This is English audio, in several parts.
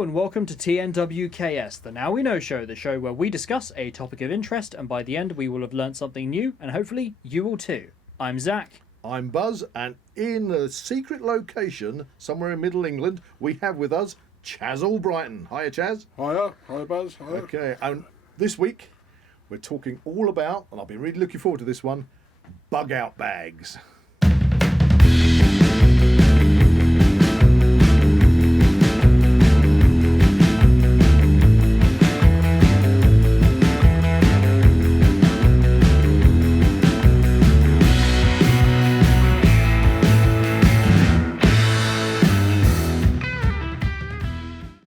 Hello and welcome to TNWKS, the Now We Know show, the show where we discuss a topic of interest and by the end we will have learnt something new and hopefully you will too. I'm Zak. I'm Buzz, and in a secret location somewhere in Middle England, we have with us Chaz Albrighton. Hiya, Chaz. Hiya, hi Buzz. Hiya. Okay, and this week we're talking all about, and I've been really looking forward to this one, bug out bags.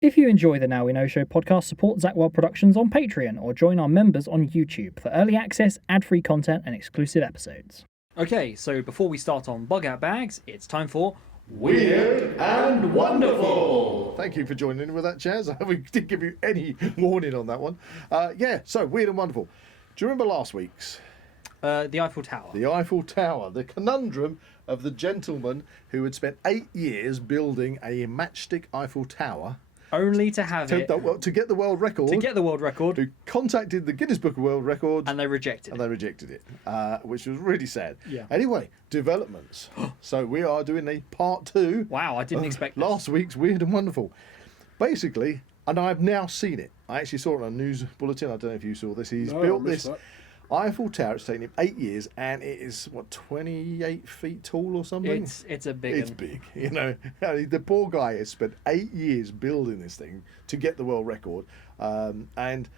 If you enjoy the Now We Know show podcast, support Zak Wylde Productions on Patreon or join our members on YouTube for early access, ad-free content and exclusive episodes. Okay, so before we start on bug out bags, it's time for Weird and Wonderful. Thank you for joining in with that, Chaz. We didn't give you any warning on that one. So Weird and Wonderful. Do you remember last week's? the Eiffel Tower. The Eiffel Tower, the conundrum of the gentleman who had spent 8 years building a matchstick Eiffel Tower. Only to have to get the world record. To get the world record. Who contacted the Guinness Book of World Records. And they rejected it. Which was really sad. Yeah. Anyway, developments. So we are doing a part 2. Wow, I didn't expect this. Last week's Weird and Wonderful. Basically, and I've now seen it. I actually saw it on a news bulletin. I don't know if you saw this. He's built this Eiffel Tower. It's taken him 8 years, and it is 28 feet tall or something. It's a big. It's big, you know. The poor guy has spent 8 years building this thing to get the world record, and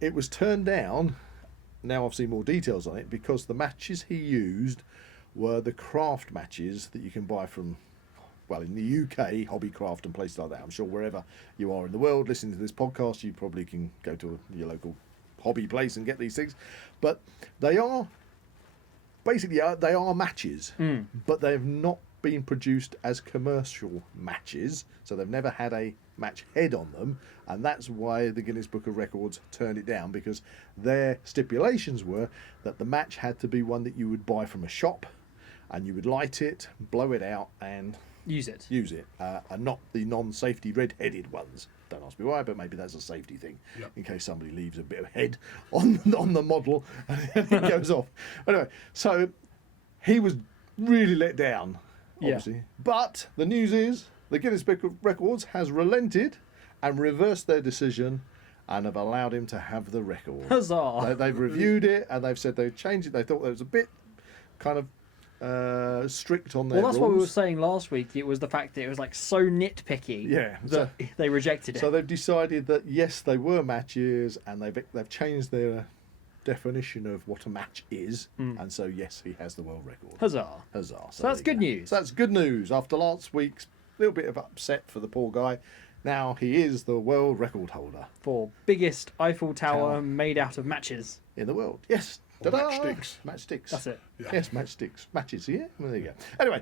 it was turned down. Now I've seen more details on it because the matches he used were the craft matches that you can buy from, well, in the UK, Hobbycraft and places like that. I'm sure wherever you are in the world listening to this podcast, you probably can go to your local hobby place and get these things, but they are basically they are matches, but they've not been produced as commercial matches, so they've never had a match head on them, and that's why the Guinness Book of Records turned it down, because their stipulations were that the match had to be one that you would buy from a shop and you would light it, blow it out and use it, and not the non-safety red-headed ones. Don't ask me why, but maybe that's a safety thing, in case somebody leaves a bit of head on the model and it goes off. Anyway, so he was really let down, obviously. Yeah. But the news is the Guinness Book of Records has relented and reversed their decision and have allowed him to have the record. Huzzah! They've reviewed it and they've said they've changed it. They thought there was a bit kind of strict on their rules. Well, that's what we were saying last week. It was the fact that it was like so nitpicky. Yeah, that they rejected it. So they've decided that yes, they were matches, and they've changed their definition of what a match is, and so yes, he has the world record. Huzzah! Huzzah! So that's good news. So that's good news. After last week's little bit of upset for the poor guy, now he is the world record holder for biggest Eiffel Tower made out of matches in the world. Yes. Matchsticks. Matchsticks. That's it. Yeah. Yes, matchsticks. Matches, yeah? Well, there you go. Anyway,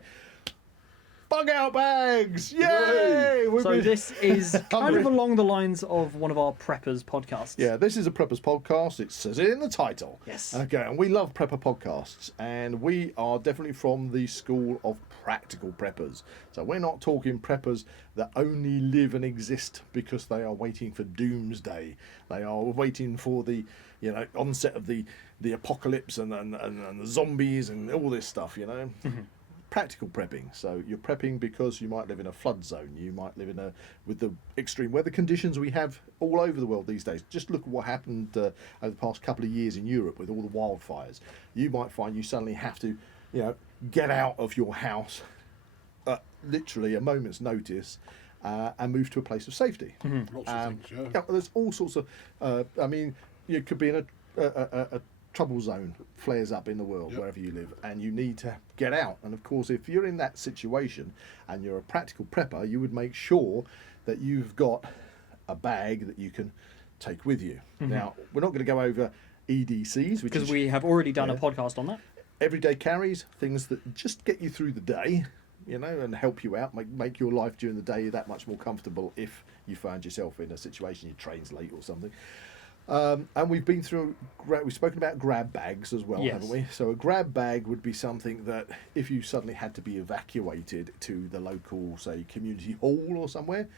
bug out bags! Yay! So this is kind of along the lines of one of our preppers podcasts. Yeah, this is a preppers podcast. It says it in the title. Yes. Okay, and we love prepper podcasts, and we are definitely from the school of practical preppers. So we're not talking preppers that only live and exist because they are waiting for doomsday. They are waiting for the onset of the apocalypse and the zombies and all this stuff, Practical prepping. So you're prepping because you might live in a flood zone. You might live with the extreme weather conditions we have all over the world these days. Just look at what happened over the past couple of years in Europe with all the wildfires. You might find you suddenly have to, get out of your house at literally a moment's notice and move to a place of safety. Lots of things, yeah. There's all sorts of, you could be in a trouble zone, flares up in the world, wherever you live, and you need to get out. And of course, if you're in that situation and you're a practical prepper, you would make sure that you've got a bag that you can take with you. Now, we're not going to go over EDCs, because we have already done a podcast on that. Everyday carries, things that just get you through the day, and help you out, make your life during the day that much more comfortable if you find yourself in a situation your train's late or something. And we've been through, we've spoken about grab bags as well, Yes. haven't we? So a grab bag would be something that if you suddenly had to be evacuated to the local, say, community hall or somewhere,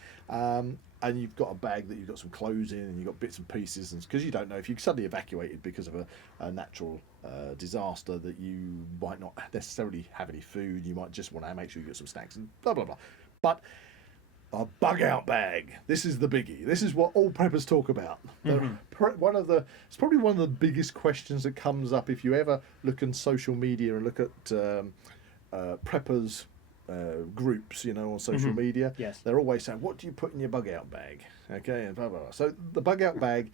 and you've got a bag that you've got some clothes in and you've got bits and pieces, and because you don't know if you're suddenly evacuated because of a natural disaster, that you might not necessarily have any food, you might just want to make sure you get some snacks and blah, blah, blah. But a bug out bag. This is the biggie. This is what all preppers talk about. It's probably one of the biggest questions that comes up if you ever look on social media and look at preppers groups, on social media. Yes. They're always saying, "What do you put in your bug out bag?" Okay, and blah blah blah. So the bug out bag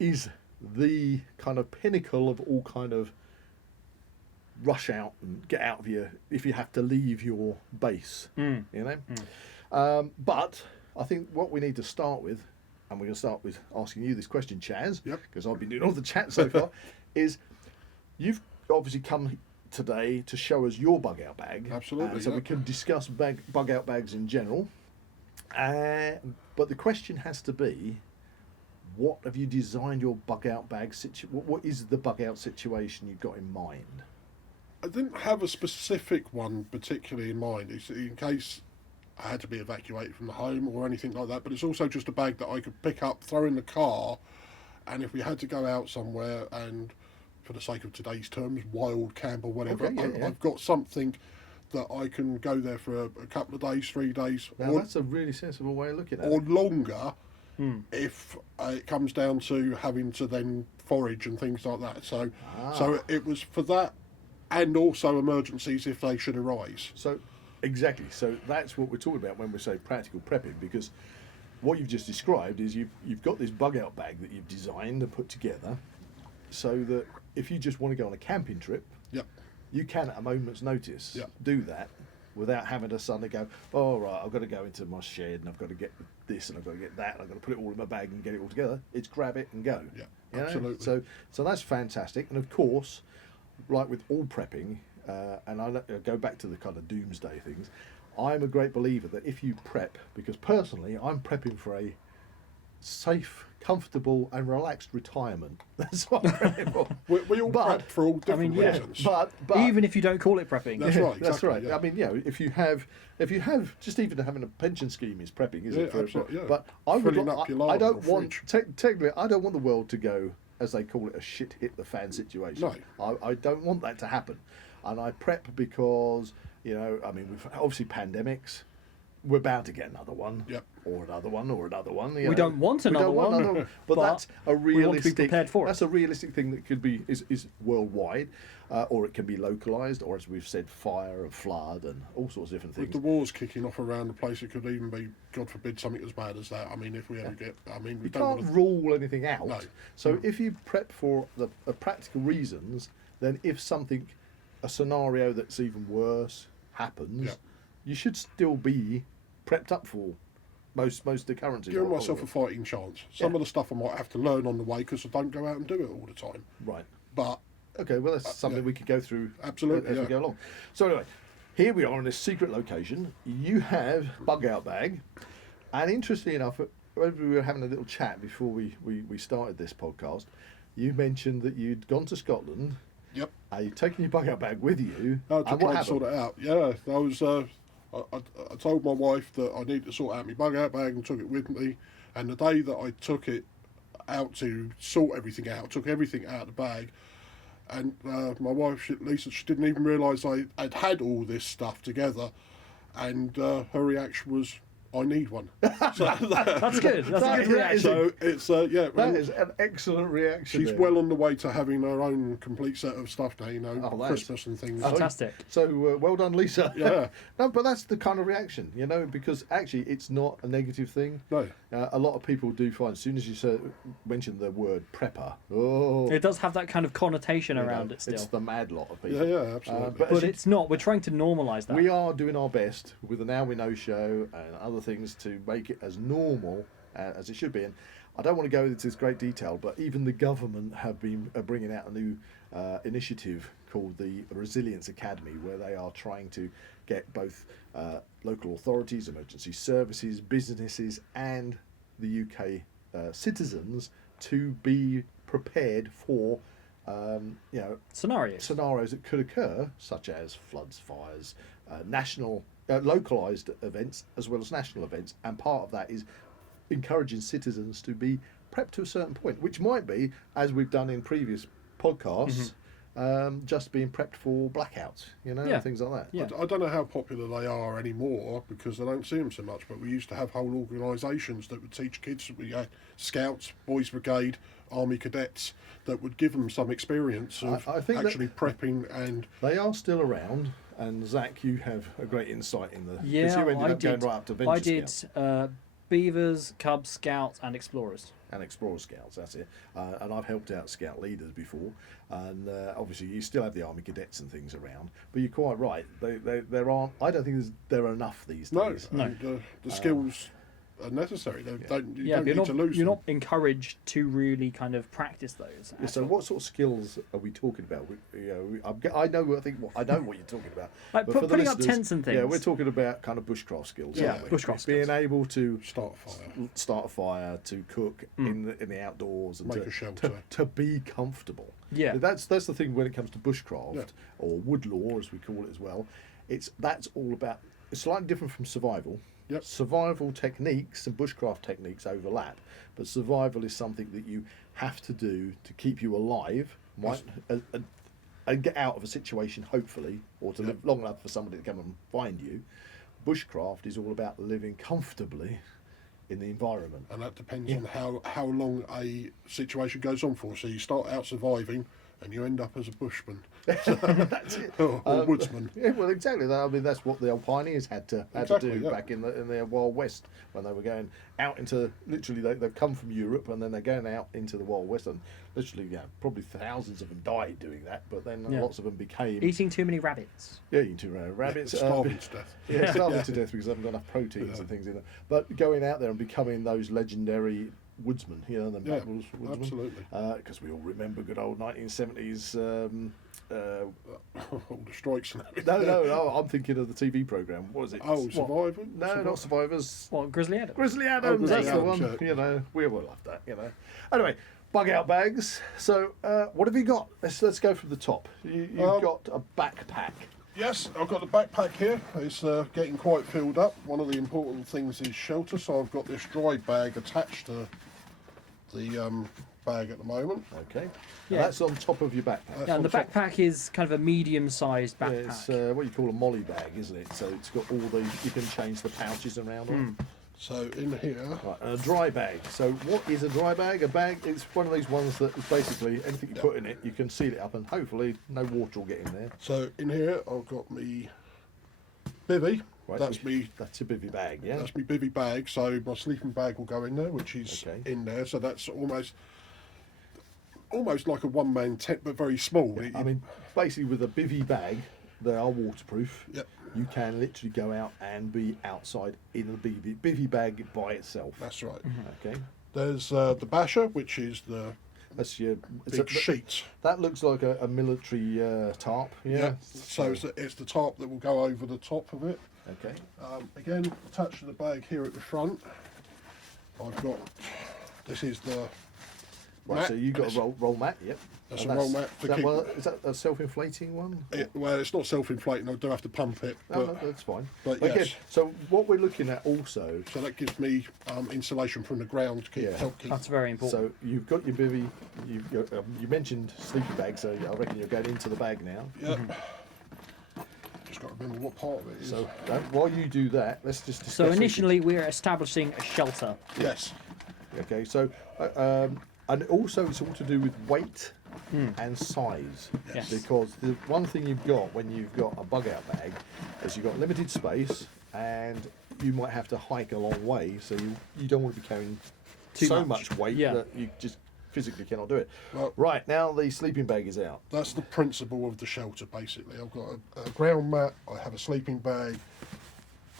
is the kind of pinnacle of all kind of rush out and get out of your if you have to leave your base. But I think what we need to start with, and we're going to start with asking you this question, Chaz, because I've been doing all the chat so far, is you've obviously come today to show us your bug out bag. Absolutely. So we can discuss bug out bags in general. But the question has to be, what have you designed your bug out bag what is the bug out situation you've got in mind? I didn't have a specific one particularly in mind. It's in case I had to be evacuated from the home or anything like that, but it's also just a bag that I could pick up, throw in the car, and if we had to go out somewhere, and for the sake of today's terms, wild camp or whatever, I've got something that I can go there for a couple of days, 3 days. Now, that's a really sensible way of looking at it. Or longer, if it comes down to having to then forage and things like that. So it was for that, and also emergencies if they should arise. So, exactly. So that's what we're talking about when we say practical prepping, because what you've just described is you've got this bug out bag that you've designed and put together, so that if you just want to go on a camping trip, you can at a moment's notice do that without having to suddenly go, oh right, I've got to go into my shed and I've got to get this and I've got to get that and I've got to put it all in my bag and get it all together. It's grab it and go. Yeah, absolutely. So that's fantastic. And of course, like with all prepping, and I go back to the kind of doomsday things, I'm a great believer that if you prep, because personally I'm prepping for a safe, comfortable and relaxed retirement. That's what I'm prepping for. We all prep for all different reasons. But even if you don't call it prepping. That's right. Exactly, that's right. Yeah. I mean, if you have just even having a pension scheme is prepping, isn't it? Absolutely, yeah. But I don't want technically I don't want the world to go, as they call it, a shit hit the fan situation. No. I don't want that to happen, and I prep because I mean, we've obviously pandemics. We're bound to get another one, or another one, or another one. We don't want another one, but that's a realistic. We want to be prepared for it. That's a realistic thing that could be is worldwide, or it can be localised, or as we've said, fire and flood and all sorts of different things. With the wars kicking off around the place, it could even be, God forbid, something as bad as that. I mean, if we ever get, we you don't can't rule anything out. No. So if you prep for the practical reasons, then if a scenario that's even worse happens, you should still be prepped up for most occurrences. Giving myself a fighting chance. Some of the stuff I might have to learn on the way because I don't go out and do it all the time. Right. But okay, well that's something we could go through absolutely as we go along. So anyway, here we are in this secret location. You have bug out bag, and interestingly enough, when we were having a little chat before we started this podcast, you mentioned that you'd gone to Scotland. Yep. You'd taken your bug out bag with you. To try and sort it out. Yeah, I was. I told my wife that I need to sort out my bug out bag and took it with me. And the day that I took it out to sort everything out, took everything out of the bag, and my wife, Lisa, she didn't even realise I'd had all this stuff together, and her reaction was, I need one. So, that's good. That's a good reaction. So it's that is an excellent reaction. She's well on the way to having her own complete set of stuff now. Christmas and things. Fantastic. So well done, Lisa. Yeah. No, but that's the kind of reaction, because actually it's not a negative thing. No. A lot of people do find, as soon as you mention the word prepper, it does have that kind of connotation around it still. It's the mad lot of people. Yeah, absolutely. But it's not. We're trying to normalise that. We are doing our best with the Now We Know show and other things to make it as normal as it should be. And I don't want to go into this great detail, but even the government have been bringing out a new initiative called the Resilience Academy, where they are trying to get both local authorities, emergency services, businesses and the UK citizens to be prepared for Scenarios. scenarios that could occur, such as floods, fires, localized events as well as national events, and part of that is encouraging citizens to be prepped to a certain point, which might be, as we've done in previous podcasts, just being prepped for blackouts, and things like that. Yeah. I don't know how popular they are anymore because I don't see them so much, but we used to have whole organisations that would teach kids. We had Scouts, Boys Brigade, Army Cadets that would give them some experience of I think actually prepping, and they are still around. And Zak, you have a great insight in the. Yeah, you ended I up did. going right up to Venture I did Scouts Beavers, Cubs, Scouts, and Explorers. and Explorer Scouts. That's it. And I've helped out Scout leaders before. And obviously, you still have the Army Cadets and things around. But you're quite right. There aren't. I don't think there are enough these days. no, and, the skills are necessary. You don't need to lose you're them. not encouraged to really kind of practice those. Yeah, so what sort of skills are we talking about? I know what you're talking about. Like But for the putting up listeners, tents and things. Yeah, we're talking about kind of bushcraft skills. Yeah, aren't we? bushcraft Being skills. able to Start a fire, start a fire, to cook in the outdoors, and Make a shelter. to be comfortable. Yeah. That's the thing when it comes to bushcraft Yeah. or wood law, as we call it as well. That's all about. It's slightly different from survival. Yep. Survival techniques and bushcraft techniques overlap, but survival is something that you have to do to keep you alive, and get out of a situation, hopefully, or to live long enough for somebody to come and find you. Bushcraft is all about living comfortably in the environment. and that depends on how long a situation goes on for. So you start out surviving, and you end up as a bushman. That's it. or woodsman. Yeah, well, exactly. I mean, that's what the old pioneers had to Exactly, do yeah. back in the Wild West when they were going out into literally they've come from Europe and then they're going out into the Wild West, and literally probably thousands of them died doing that, but then lots of them became Eating too many rabbits. eating too many rabbits, Starving to death. yeah, starving to death because they haven't got enough proteins and things in it. But going out there and becoming those legendary woodsmen, the backwoods woodsmen, absolutely. because we all remember good old 1970s. All the strikes and everything. No, I'm thinking of the TV program. What was it? Survivor? No, not Survivors. What, Grizzly Adams? Grizzly Adams. Grizzly That's the Adams, one. yeah. We all love that. Anyway, bug out bags. So, what have you got? Let's go from the top. You've got a backpack. Yes, I've got the backpack here. It's getting quite filled up. One of the important things is shelter, so I've got this dry bag attached to the bag at the moment. Okay. Yeah. That's on top of your backpack. That's Yeah, and on the top. backpack is kind of a medium-sized Yeah, backpack. it's what you call a molly bag, isn't it? So it's got all the. You can change the pouches around on. So in here, Right, and a dry bag. So what is a dry bag? A bag is one of these ones that is basically anything you put in it, you can seal it up, and hopefully no water will get in there. so in here I've got me bivvy. Right, That's so me. That's a bivvy bag, yeah. That's my bivvy bag. So my sleeping bag will go in there, which is Okay. in there. So that's almost like a one-man tent, but very small. I mean, basically with a bivvy bag, they are waterproof. Yep. You can literally go out and be outside in a bivvy bag by itself. That's right. Okay. There's the basher, which is the That's your big sheet. That looks like a military tarp. Yeah. So it's the tarp that will go over the top of it. Okay. Again, attached to the bag here at the front, I've got. This is the. Right. mat, So you got and a roll mat. Yep. That's And a roll mat to keep- is that a self-inflating one? well, it's not self-inflating. I do have to pump it. No, But, that's fine. but Okay, yes. so what we're looking at also, So that gives me insulation from the ground to Yeah. help keep. That's very important. so you've got your bivvy, you mentioned sleeping bag, so I reckon you're going into the bag now. Yeah. Just got to remember what part of it is. So while you do that, let's just discuss. So something. initially we're establishing a shelter. yes. Okay, so and also it's all to do with weight and size. Yes. Because the one thing you've got when you've got a bug out bag is you've got limited space and you might have to hike a long way, so you don't want to be carrying Too so much. much weight Yeah. that you just physically cannot do it. Well- Right, now the sleeping bag is out. That's the principle of the shelter, basically. I've got a ground mat, I have a sleeping bag,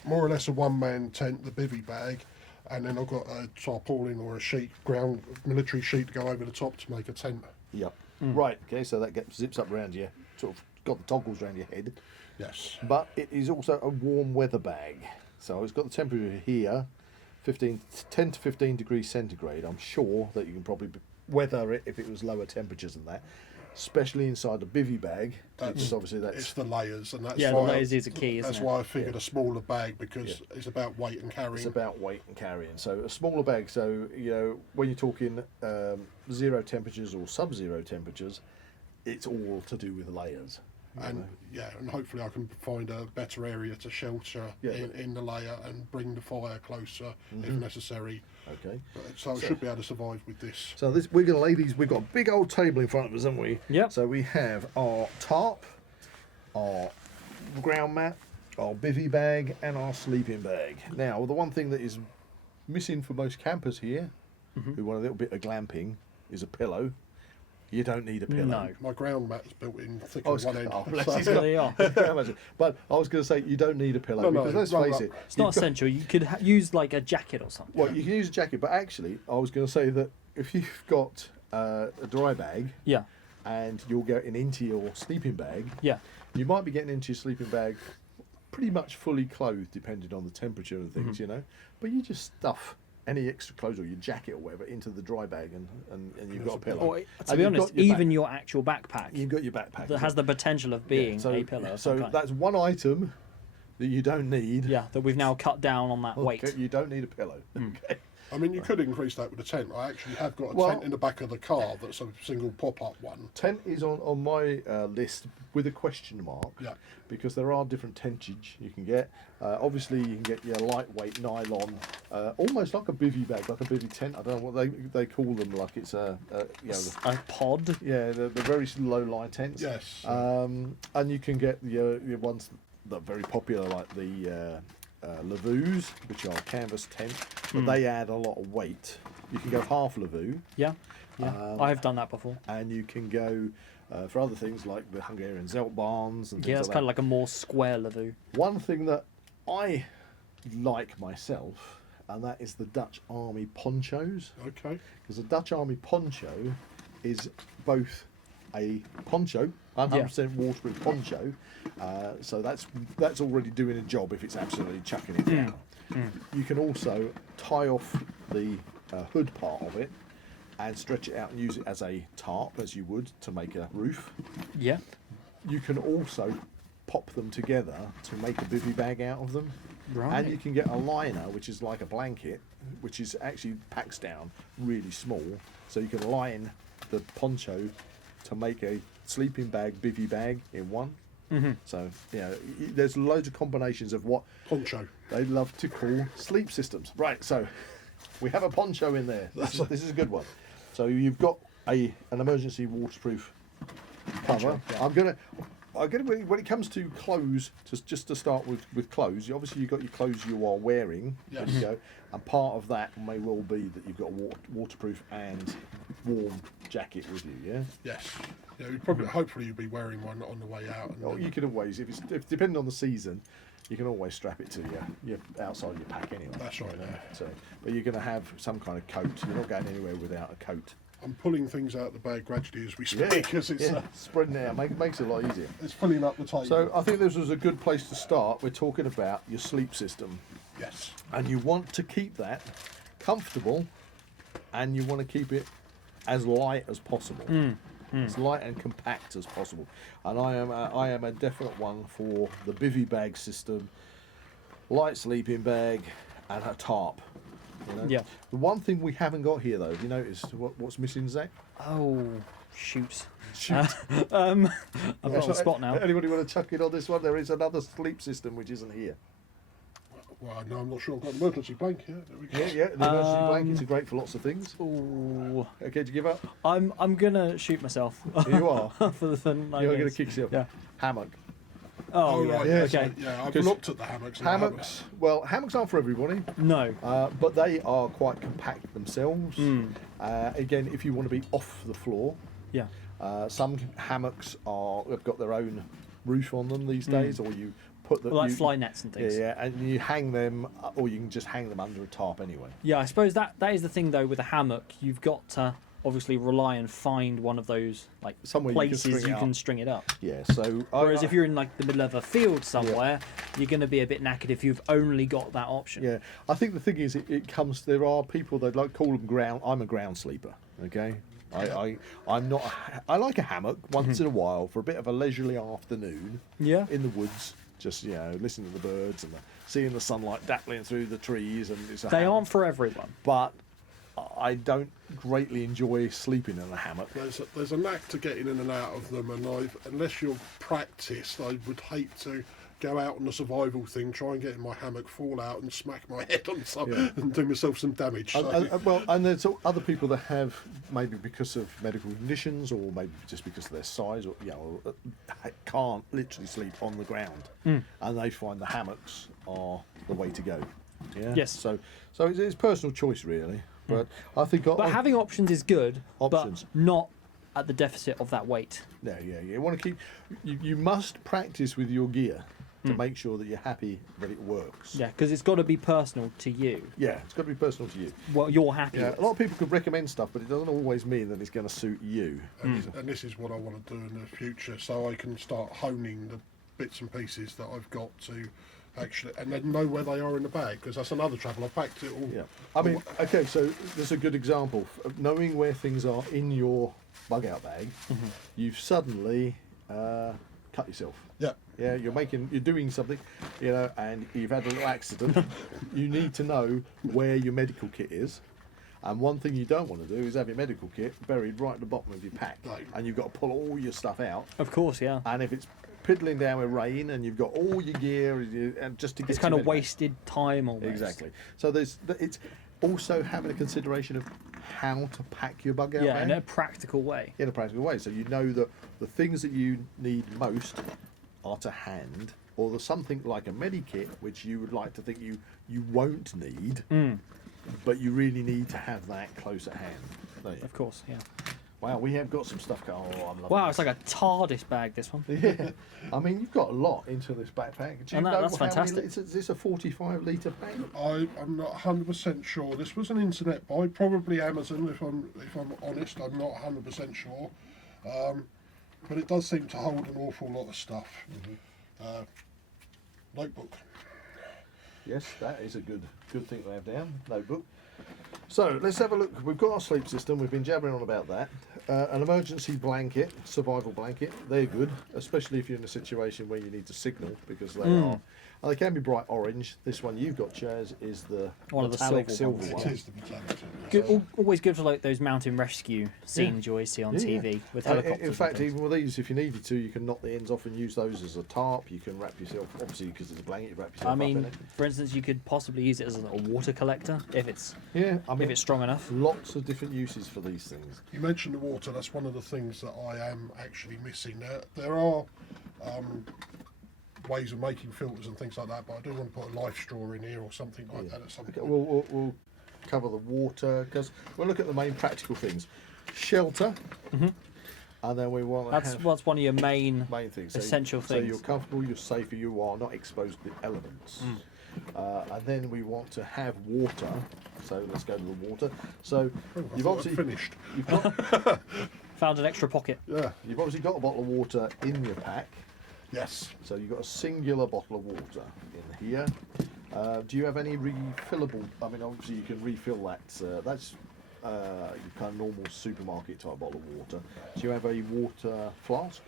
more or less a one-man tent, the bivvy bag, and then I've got a tarpaulin or a sheet, ground military sheet to go over the top to make a tent. Yep. Right, okay, so that zips up around you, sort of got the toggles around your head. Yes. But it is also a warm weather bag. So it's got the temperature here, 10 to 15 degrees centigrade. I'm sure that you can probably weather if it was lower temperatures than that, especially inside the bivvy bag. Because obviously It's the layers, and that's Yeah, the why layers is a key, isn't That's it? why I figured a smaller bag, because it's about weight and carrying. It's about weight and carrying. So a smaller bag. So when you're talking 0 temperatures or sub-zero temperatures, it's all to do with layers. And and hopefully I can find a better area to shelter in the layer and bring the fire closer if necessary. Okay. So I should be able to survive with this. So we're going to lay these. We've got a big old table in front of us, haven't we? Yep. So we have our tarp, our ground mat, our bivvy bag, and our sleeping bag. Now, the one thing that is missing for most campers here, who want a little bit of glamping, is a pillow. You don't need a pillow. No. My ground mat's built in thick Oh, at one end. bless so- his There they are. But I was going to say you don't need a pillow No, because let's right, face right. it. It's not you've got- essential. You could use like a jacket or something. Well, you can use a jacket, but actually, I was going to say that if you've got a dry bag Yeah. and you're getting into your sleeping bag, Yeah. you might be getting into your sleeping bag pretty much fully clothed, depending on the temperature and things, But you just stuff any extra clothes or your jacket or whatever into the dry bag, and you've got a pillow. Or, to And be you've honest, got your even back- your actual backpack you've got your backpack that has the potential of being a pillow. of some So kind. that's one item that you don't need. Yeah, that we've now cut down on that Okay, weight. you don't need a pillow. Okay. I mean, you could increase that with a tent. I actually have got a Well- tent in the back of the car that's a single pop-up one. Tent is on my list with a question mark. Yeah. Because there are different tentage you can get. Obviously, you can get your lightweight nylon, almost like a bivvy bag, like a bivvy tent. I don't know what they call them. Like it's a A pod. the very low lie tents. Yes. And you can get your ones that are very popular, like the Lavus, which are canvas tent, but they add a lot of weight. You can go half Lavu, Yeah. Yeah. I've done that before. and you can go for other things like the Hungarian Zeltbarns and things Yeah, it's like kind of like a more square Lavu. One thing that I like myself, and that is the Dutch Army ponchos, Okay. because the Dutch Army poncho is both a poncho, 100% waterproof poncho, so that's already doing a job if it's absolutely chucking it down. You can also tie off the hood part of it and stretch it out and use it as a tarp, as you would to make a roof. Yeah. You can also pop them together to make a bivvy bag out of them. Right. And you can get a liner, which is like a blanket, which is actually packs down really small. So you can line the poncho to make a sleeping bag, bivvy bag in one. So, there's loads of combinations of what Poncho. they love to call sleep systems. Right, so we have a poncho in there. This is a good one. So you've got an emergency waterproof cover. Yeah. I'm gonna when it comes to clothes, just to start with clothes. Obviously you've got your clothes you are wearing. Yes. There you go. And part of that may well be that you've got a waterproof and warm jacket with you. Yeah. Yes. Yeah, you'd probably, hopefully you'll be wearing one on the way out. And Or you can always, if depending on the season, you can always strap it to your outside your pack anyway. That's right, yeah. So, but you're going to have some kind of coat. You're not going anywhere without a coat. I'm pulling things out of the bag gradually as we speak, Yeah, because it's spreading it out makes it a lot easier. it's filling up the table. So I think this was a good place to start. We're talking about your sleep system, yes. and you want to keep that comfortable, and you want to keep it as light as possible, as light and compact as possible. And I am a definite one for the bivvy bag system, light sleeping bag, and a tarp. Yeah. The one thing we haven't got here, though, have you noticed what's missing, Zach? Oh, shoot. Shoot. I've got on the spot now. Anybody want to chuck in on this one? There is another sleep system which isn't here. Well, no, I'm not sure. I've got an emergency blanket. There we go. Yeah, the emergency blankets are great for lots of things. Ooh. Okay, to give up? I'm gonna shoot myself. You are. for the fun. You're going to kick yourself. Yeah. Hammock. Oh, yeah. right, yeah, yes, Okay. yeah, I've Because looked at the hammocks. and Hammocks. Well, hammocks aren't for everybody, No. but they are quite compact themselves. Again, if you want to be off the floor, Yeah. some hammocks have got their own roof on them these days, or you put them. Well, like fly nets and things. Yeah, and you hang them, or you can just hang them under a tarp anyway. Yeah, I suppose that is the thing though with a hammock. You've got to obviously rely and find one of those like Somewhere you can places string it you up. can string it up. Yeah, so Whereas if you're in like the middle of a field somewhere, you're going to be a bit knackered if you've only got that option. yeah, I think the thing is, it comes. There are people that like call them ground. I'm a ground sleeper. Okay, I'm not. I like a hammock once in a while for a bit of a leisurely afternoon. Yeah. In the woods, just listening to the birds and seeing the sunlight dappling through the trees, and They aren't for everyone. But I don't greatly enjoy sleeping in a hammock. There's a knack to getting in and out of them, and unless you're practiced, I would hate to go out on a survival thing, try and get in my hammock, fall out and smack my head on something and do myself some damage. So. And there's other people that have, maybe because of medical conditions or maybe just because of their size, or can't literally sleep on the ground, and they find the hammocks are the way to go. Yeah. Yes. So it's personal choice really, but I think. But having options is good, options. But not at the deficit of that weight. Yeah. You want to keep. You must practice with your gear to make sure that you're happy that it works. Yeah, because it's got to be personal to you. Yeah, it's got to be personal to you. Well, you're happy with. A lot of people could recommend stuff, but it doesn't always mean that it's going to suit you. And this is what I want to do in the future, so I can start honing the bits and pieces that I've got to actually, and then know where they are in the bag, because that's another trouble. I've packed it all. Yeah. I mean, okay, so there's a good example of knowing where things are in your bug out bag. You've suddenly cut yourself. Yeah. Yeah, you're doing something, and you've had a little accident. You need to know where your medical kit is. And one thing you don't want to do is have your medical kit buried right at the bottom of your pack. Right. And you've got to pull all your stuff out. Of course, yeah. And if it's piddling down with rain and you've got all your gear, and just to get It's kind of wasted time almost. Exactly. So it's also having a consideration of how to pack your bug out bag. in a practical way. In a practical way. So you know that the things that you need most are to hand, or there's something like a medikit which you would like to think you won't need, but you really need to have that close at hand. Of course, yeah. Wow, we have got some stuff going on. I'm loving Wow, this. it's like a TARDIS bag, this one. Yeah, I mean, you've got a lot into this backpack. Do you know that's how many fantastic. is this a 45-litre bag? I'm not 100% sure. This was an internet buy, probably Amazon. If I'm honest, I'm not 100% sure. But it does seem to hold an awful lot of stuff. Notebook. Yes, that is a good thing to have down. Notebook. So let's have a look. We've got our sleep system. We've been jabbering on about that. An emergency blanket, survival blanket. They're good, especially if you're in a situation where you need to signal, because they are. And they can be bright orange. This one you've got, Chaz, is the One of the metallic silver It one. is the metallic. Good, always good for like those mountain rescue scenes you always see on TV with helicopters. In fact, and things. even with these, if you needed to, you can knock the ends off and use those as a tarp. You can wrap yourself, obviously, because it's a blanket, you wrap yourself I up in mean, it. for instance, you could possibly use it as a water collector if it's If it's strong enough. Lots of different uses for these things. You mentioned the water. That's one of the things that I am actually missing. There are ways of making filters and things like that, but I do want to put a life straw in here or something like that at some Okay, point. we'll cover the water, because we'll look at the main practical things. Shelter, and then we want to That's have what's one of your main things. essential So things. you're comfortable, you're safe, you are not exposed to the elements. And then we want to have water. So let's go to the water. So you've obviously finished. You've got, Found an extra pocket. Yeah. you've obviously got a bottle of water in your pack. Yes. So you've got a singular bottle of water in here. Do you have any refillable? I mean, obviously you can refill that. That's your kind of normal supermarket type bottle of water. Do you have a water flask?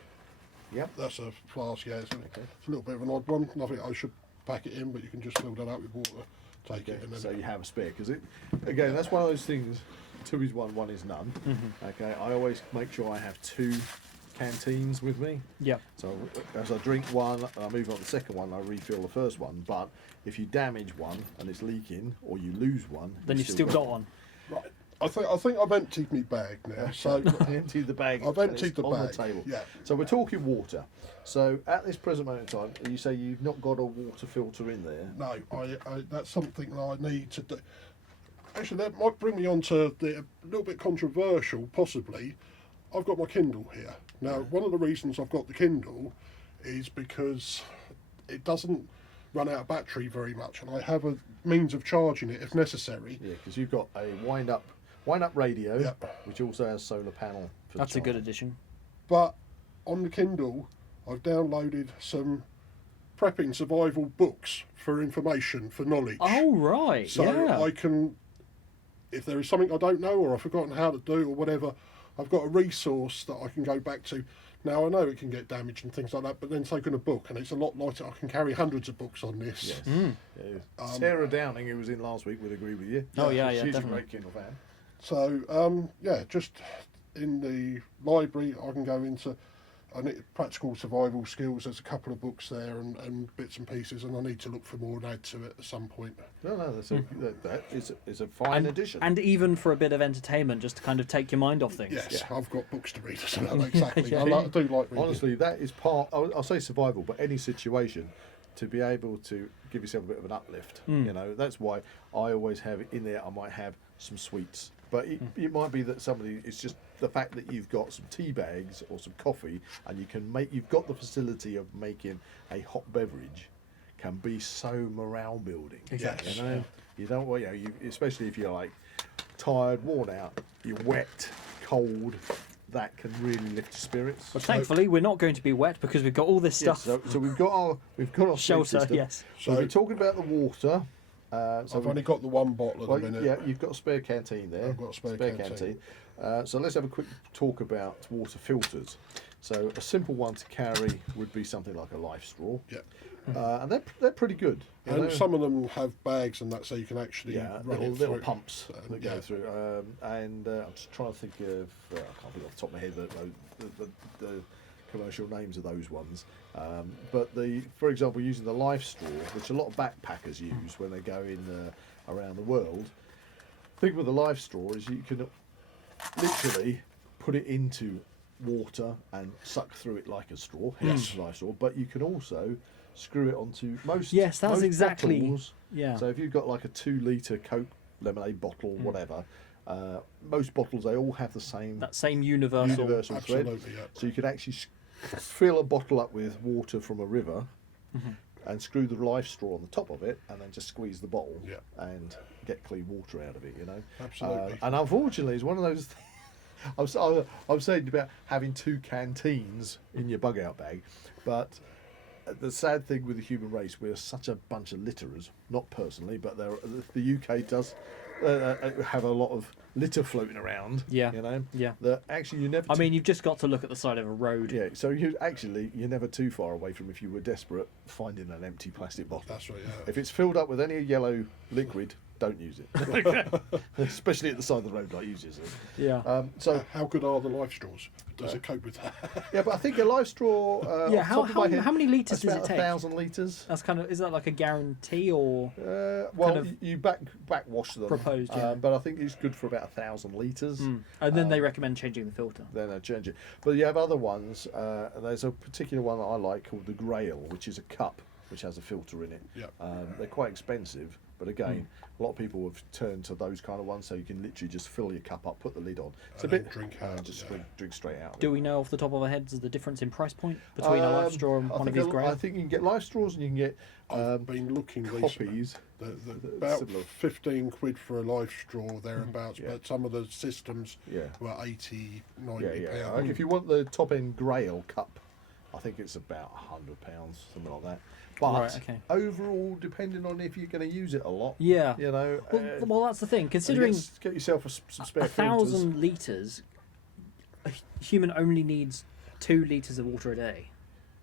Yep. That's a flask, yeah. It's a little bit of an odd one. Nothing I should pack it in, but you can just fill that up with water, take it, and then So you have a spare, because again, that's one of those things. 2 is 1, 1 is none. Okay, I always make sure I have 2 canteens with me. Yeah. So as I drink one and I move on to the second one, I refill the first one. But if you damage one and it's leaking, or you lose one, Then you've still got one. right. I think I've emptied my bag now. So emptied the bag. I've and emptied it's the on bag. the table. Yeah. So we're talking water. So at this present moment in time, you say you've not got a water filter in there. no, I that's something that I need to do. Actually, that might bring me on to a little bit controversial, possibly. I've got my Kindle here. Now, one of the reasons I've got the Kindle is because it doesn't run out of battery very much, and I have a means of charging it if necessary. Yeah, because you've got a wind-up radio, Yep. which also has solar panel. For That's a good charge. addition. But on the Kindle, I've downloaded some prepping survival books for information, for knowledge. Oh right, So yeah. I can, if there is something I don't know or I've forgotten how to do or whatever, I've got a resource that I can go back to. Now I know it can get damaged and things like that, but then taking a book, and it's a lot lighter. I can carry hundreds of books on this. Yes. Yeah. Sarah Downing, who was in last week, would agree with you. Oh, yeah, She's definitely. a great Kindle fan. So, just in the library, I can go into practical survival skills. There's a couple of books there and bits and pieces, and I need to look for more and add to it at some point. No, that is a fine addition. And even for a bit of entertainment, just to kind of take your mind off things. Yes, I've got books to read as well, exactly. Yeah. I do like reading. Honestly, that is part, I'll say survival, but any situation, to be able to give yourself a bit of an uplift. You know, that's why I always have in there, I might have some sweets. But it might be that it's just the fact that you've got some tea bags or some coffee, and you've got the facility of making a hot beverage, can be so morale building. Exactly. You know, you don't want, especially if you're like tired, worn out, you're wet, cold, that can really lift your spirits. But thankfully, we're not going to be wet because we've got all this stuff. So we've got our Shelter, system. yes. So we're talking about the water. I've only got the one bottle at the minute. Yeah, you've got a spare canteen there. I've got a spare canteen. So let's have a quick talk about water filters. So a simple one to carry would be something like a life straw. Yeah. And they're pretty good. you know. And some of them have bags and that, so you can actually run little it through. pumps that go through. I'm just trying to think of, I can't think off the top of my head the commercial names of those ones. But for example, using the life straw, which a lot of backpackers use when they go in around the world. The thing with the life straw is you can literally put it into water and suck through it like a straw. Yes, life straw. But you can also screw it onto most. Yes, that's most exactly. bottles. Yeah. So if you've got like a 2-litre Coke lemonade bottle, whatever, most bottles they all have the same That same universal. thread. Absolutely, yeah. So you could actually fill a bottle up with water from a river. And screw the life straw on the top of it, and then just squeeze the bottle and get clean water out of it. You know, Absolutely. And unfortunately, it's one of those. I was saying about having 2 canteens in your bug out bag, but the sad thing with the human race, we're such a bunch of litterers. Not personally, but the UK does have a lot of litter floating around. Yeah. You know. Yeah. That actually you never. I mean, you've just got to look at the side of a road. Yeah, so you're never too far away from, if you were desperate, finding an empty plastic bottle. That's right, yeah. If it's filled up with any yellow liquid, don't use it. Especially at the side of the road, like uses it. Yeah. So How good are the life straws? Does it cope with that? yeah, but I think a life straw. Yeah, off the top of my head, how many litres that's does it about take? 1,000 litres. That's kind of, is that like a guarantee or? Well, kind of you backwash them. proposed, yeah. But I think it's good for about 1,000 litres. And then they recommend changing the filter. Then I change it. But you have other ones. There's a particular one that I like called the Grail, which is a cup which has a filter in it. Yeah. They're quite expensive, but again, a lot of people have turned to those kind of ones, so you can literally just fill your cup up, put the lid on. It's And a then bit drink out, just yeah. drink straight out. of Do it. we know off the top of our heads the difference in price point between a life straw and I one of think these grey? I think you can get life straws and you can get I've been looking recently. copies. About similar. 15 quid for a life straw thereabouts, Yeah. but some of the systems Yeah. were 80, 90 Yeah, yeah. pounds. Like if you want the top end Grail cup, I think it's about £100, something like that. But Right, okay. overall, depending on if you're going to use it a lot, Yeah. you know, Well, that's the thing. Considering get yourself some spare 1,000 litres, a human only needs 2 litres of water a day.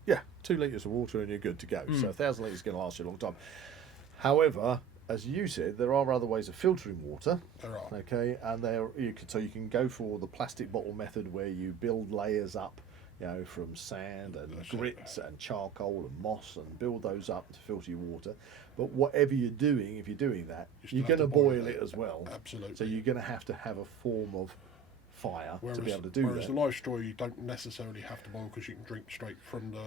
Yeah, 2 litres of water and you're good to go. So 1,000 litres is going to last you a long time. However, as you said, there are other ways of filtering water. There are. Okay, and you can go for the plastic bottle method where you build layers up, you know, from sand and That's it. grits and charcoal and moss, and build those up to filter your water. But whatever you're doing, if you're doing that, You still you're have going to to boil boil it it. as well. Absolutely. So you're going to have a form of fire to be able to do whereas that. the life straw you don't necessarily have to boil because you can drink straight from the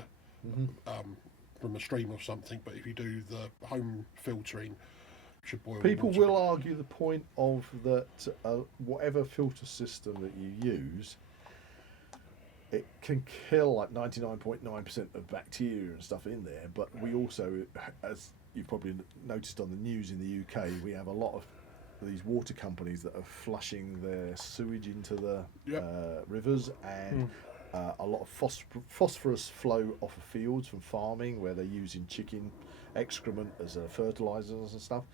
from a stream or something. But if you do the home filtering, you should boil. People water. will argue the point of that whatever filter system that you use, it can kill like 99.9% of bacteria and stuff in there. But we also, as you've probably noticed on the news in the UK, we have a lot of these water companies that are flushing their sewage into the rivers, and a lot of phosphorus flow off of fields from farming where they're using chicken excrement as fertilizers and stuff.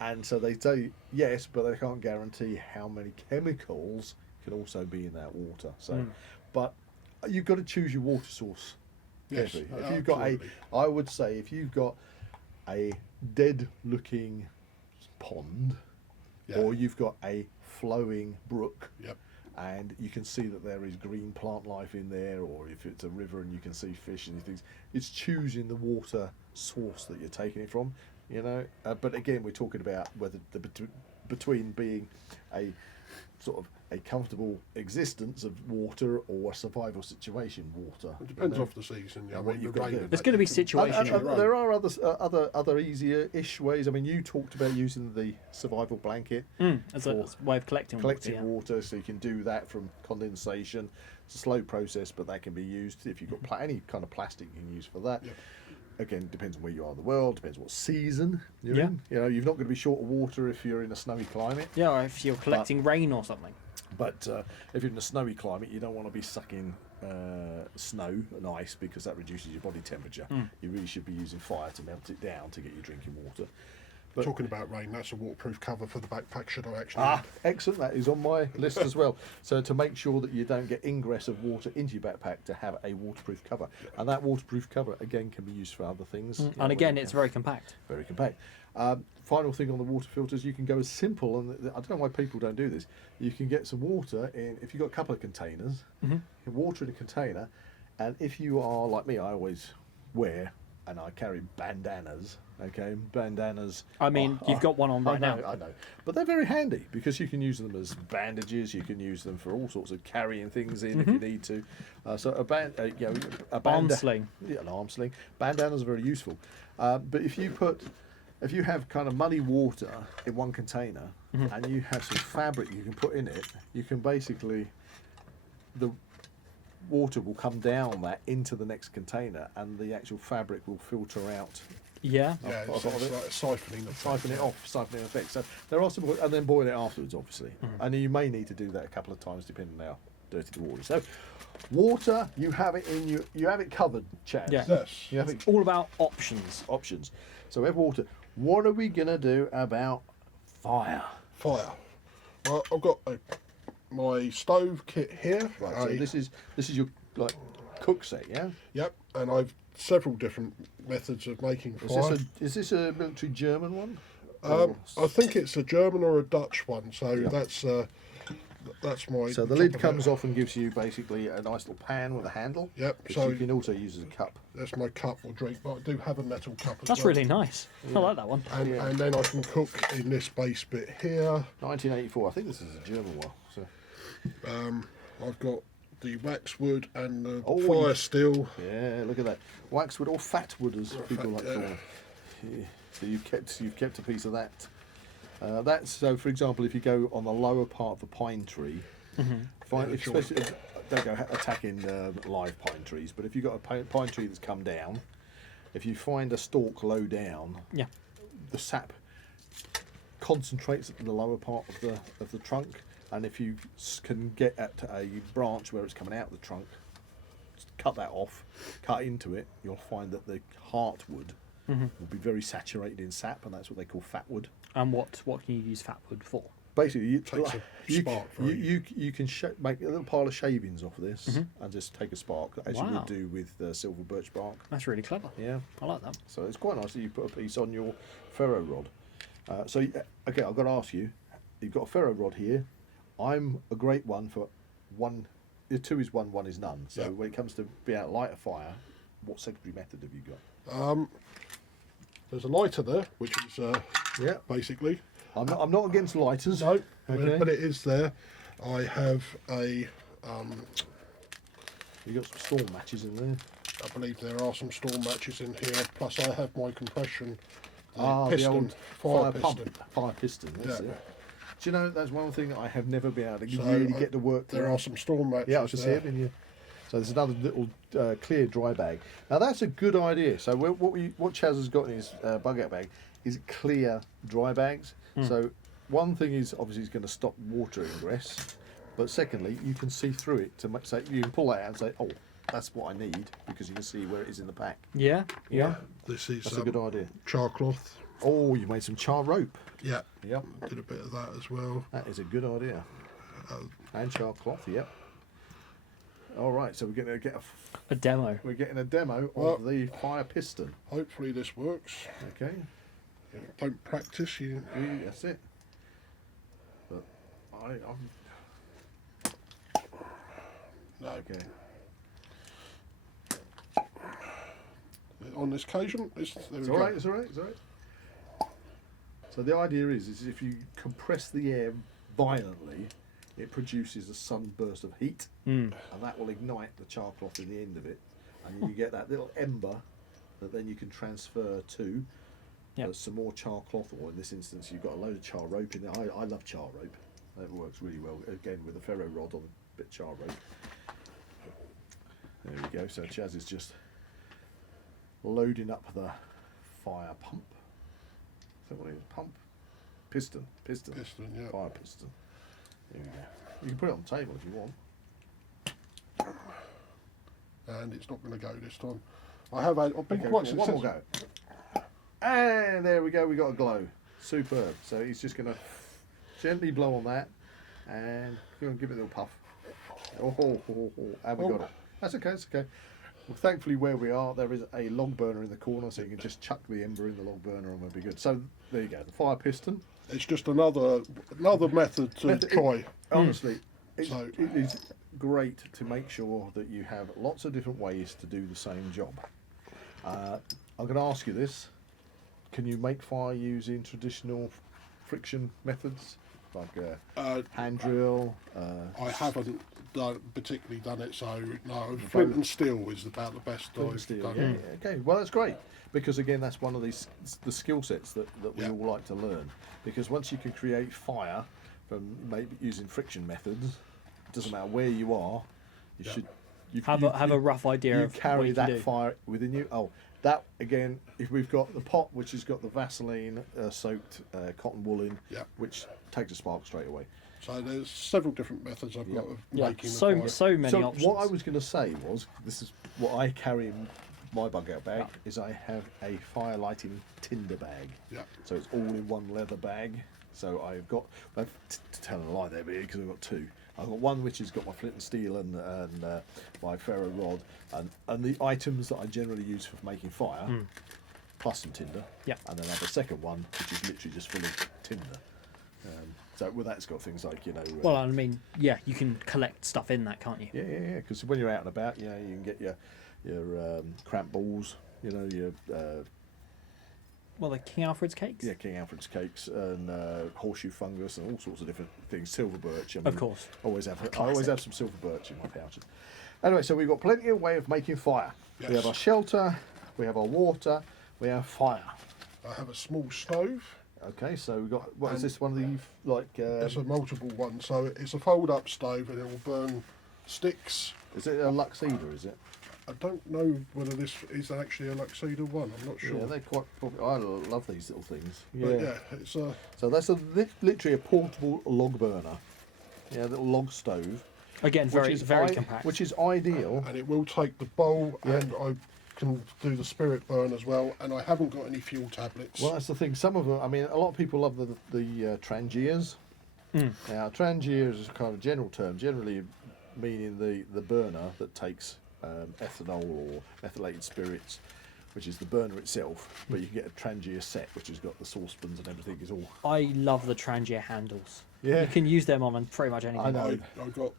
And so they say yes, but they can't guarantee how many chemicals can also be in that water. So, but you've got to choose your water source Yes, carefully. If you've got absolutely. I would say if you've got a dead-looking pond, Yeah. or you've got a flowing brook, Yep. and you can see that there is green plant life in there, or if it's a river and you can see fish and things, it's choosing the water source that you're taking it from, you know. But again, we're talking about whether between being a sort of a comfortable existence of water or a survival situation water. It depends you know? off the season. Yeah, And I what mean, you've the got to rain do. and There's that, going to be you can- situations. And there are other easier-ish ways. I mean, you talked about using the survival blanket As a way of collecting water. Yeah. water, so you can do that from condensation. It's a slow process, but that can be used if you've got any kind of plastic you can use for that. Yep. Again, depends on where you are in the world, depends what season you're Yeah. in. You know, you're not going to be short of water if you're in a snowy climate. Yeah, or if you're collecting rain or something. But if you're in a snowy climate, you don't want to be sucking snow and ice because that reduces your body temperature. You really should be using fire to melt it down to get your drinking water. But Talking about rain, that's a waterproof cover for the backpack, should I actually? excellent. That is on my list as well. So to make sure that you don't get ingress of water into your backpack, to have a waterproof cover. And that waterproof cover, again, can be used for other things. You know, And again, where you it's can- very compact. very compact. Final thing on the water filters, you can go as simple, and I don't know why people don't do this. You can get some water in, if you've got a couple of containers, you can water in a container, and if you are like me, I always wear and I carry bandanas. Okay, bandanas. I mean, you've got one on right now. I know, but they're very handy because you can use them as bandages. You can use them for all sorts of carrying things in if you need to. So a Arm sling. Yeah, an arm sling. Bandanas are very useful. But if you have kind of muddy water in one container and you have some fabric you can put in it, you can basically, the water will come down that into the next container and the actual fabric will filter out, Yeah. Yeah, I've it's got like it. a siphoning effect. siphon it off, siphoning effect. So there are some, and then boil it afterwards, obviously. And you may need to do that a couple of times depending on how dirty the water is. So water, you have it in you have it covered, Chaz. Yeah. Yes. You have It's it all about options. options. So we have water. What are we gonna do about fire? Fire. Well, I've got my stove kit here. Right. So this is your like cook set, yeah. Yep, and I've several different methods of making fire. Is this a military German one? I think it's a German or a Dutch one, so Yeah. that's my. So the top lid of comes it. off and gives you basically a nice little pan with a handle. Yep, Which so- you can also use as a cup. That's my cup or drink, but I do have a metal cup as That's well. really nice. I like that one. And, Yeah. and then I can cook in this base bit here. 1984. I think this is a German one. So I've got the waxwood and the Oh, fire you- steel. yeah, look at that. Waxwood or fatwood, as people like to call yeah. it. Yeah. So you've kept a piece of that. That's so. For example, if you go on the lower part of the pine tree, find, Yeah, sure. especially don't go attacking live pine trees. But if you've got a pine tree that's come down, if you find a stalk low down, Yeah. the sap concentrates in the lower part of the trunk, and if you can get at a branch where it's coming out of the trunk, cut that off, cut into it, you'll find that the heartwood will be very saturated in sap, and that's what they call fatwood. And what can you use fatwood for? Basically, Takes a you, spark very- you can make a little pile of shavings off this and just take a spark, as you Wow. would do with silver birch bark. That's really clever. Yeah. I like that. So it's quite nice that you put a piece on your ferro rod. Okay, I've got to ask you, you've got a ferro rod here. I'm a great one for one. Two is one, one is none. So Yeah. when it comes to being able to light a fire, what secondary method have you got? There's a lighter there, which is Yeah. basically. I'm not against lighters. No, Okay. but it is there. I have You've got some storm matches in there. I believe there are some storm matches in here. Plus, I have my compression The piston, old fire pump, piston. fire piston. That's Yeah. it. Do you know that's one thing that I have never been able to So really I- get to work. There through. are some storm matches. Yeah, I was just there. here. Yeah. So there's another little clear dry bag. Now that's a good idea. So what Chaz has got in his bug out bag is clear dry bags. So one thing is obviously it's going to stop water ingress, but secondly you can see through it to say you can pull that out and say, oh, that's what I need, because you can see where it is in the pack. Yeah. Yeah. This is That's a good idea. char cloth. Oh, you made some char rope. Yeah, Yep, did a bit of that as well. that is a good idea. And char cloth, yep. All right, so we're going to get A demo. we're getting a demo Well- of the fire piston. Hopefully this works. Okay, Don't practice, you. that's it. But I'm No. okay. On this occasion, there It's we all go. right. It's all right. It's all right. So the idea is if you compress the air violently, it produces a sudden burst of heat, and that will ignite the char cloth in the end of it, and you get that little ember that then you can transfer to some more char cloth, or in this instance, you've got a load of char rope in there. I love char rope. It works really well. Again, with a ferro rod on a bit of char rope. There we go. So Chaz is just loading up the fire pump. Is that what it is? Pump? Piston. Piston, yeah. Fire piston. There we go. You can put it on the table if you want. And it's not going to go this time. I've been Okay, quite one successful. more go. And there we go, we got a glow. Superb. So he's just going to gently blow on that and go and give it a little puff. And we got it. That's okay, that's okay. Well, thankfully, where we are, there is a log burner in the corner, so you can just chuck the ember in the log burner and we'll be good. So there you go, the fire piston. It's just another method to try. Honestly, it So- is great to make sure that you have lots of different ways to do the same job. I'm going to ask you this. Can you make fire using traditional friction methods? Like hand drill? I haven't particularly done it, so no. Flint and steel is about the best I've Steel. done. Yeah, okay. Well, that's great because again, that's one of the skill sets that we Yeah. all like to learn. Because once you can create fire from maybe using friction methods, it doesn't matter where you are, you Yeah. should Have a rough idea you of what carry you can that do. fire within you. Oh, that again. If we've got the pot which has got the Vaseline soaked cotton wool in, Yeah. which takes a spark straight away. So there's several different methods I've got of Yeah, making the so fire. so many So options. what I was going to say was, this is what I carry in my bug out bag, is I have a fire lighting tinder bag. Yeah. So it's all in one leather bag. So I've got, to tell a lie there, because I've got two. I've got one which has got my flint and steel and my ferro rod and the items that I generally use for making fire, plus some tinder. Yeah. And then I have a second one which is literally just full of tinder. So that's got things like, Well, I mean, yeah, you can collect stuff in that, can't you? yeah. Because when you're out and about, you can get your cramp balls, your Well, the King Alfred's cakes. King Alfred's cakes and horseshoe fungus and all sorts of different things. Silver birch. Of course. I always have some silver birch in my pouches. Anyway, so we've got plenty of way of making fire. Yes. We have our shelter, we have our water, we have fire. I have a small stove. Okay, so we've got, what is this, one of the, It's a multiple one, so it's a fold-up stove and it will burn sticks. is it a Luxeeder, is it? I don't know whether this is actually a Luxeeder one. I'm not sure. Yeah, they're quite popular. I love these little things. But yeah, it's So that's literally a portable log burner. Yeah, little log stove. Again, very very compact. Which is ideal. and it will take the bowl, Yeah. and I can do the spirit burn as well. And I haven't got any fuel tablets. Well, that's the thing. Some of them, I mean, a lot of people love the Trangiers. Now, Trangiers is a kind of general term, generally meaning the burner that takes ethanol or methylated spirits, which is the burner itself. But you can get a Trangier set, which has got the saucepans and everything. Is all. I love the Trangier handles. Yeah. You can use them on pretty much anything. I know. I got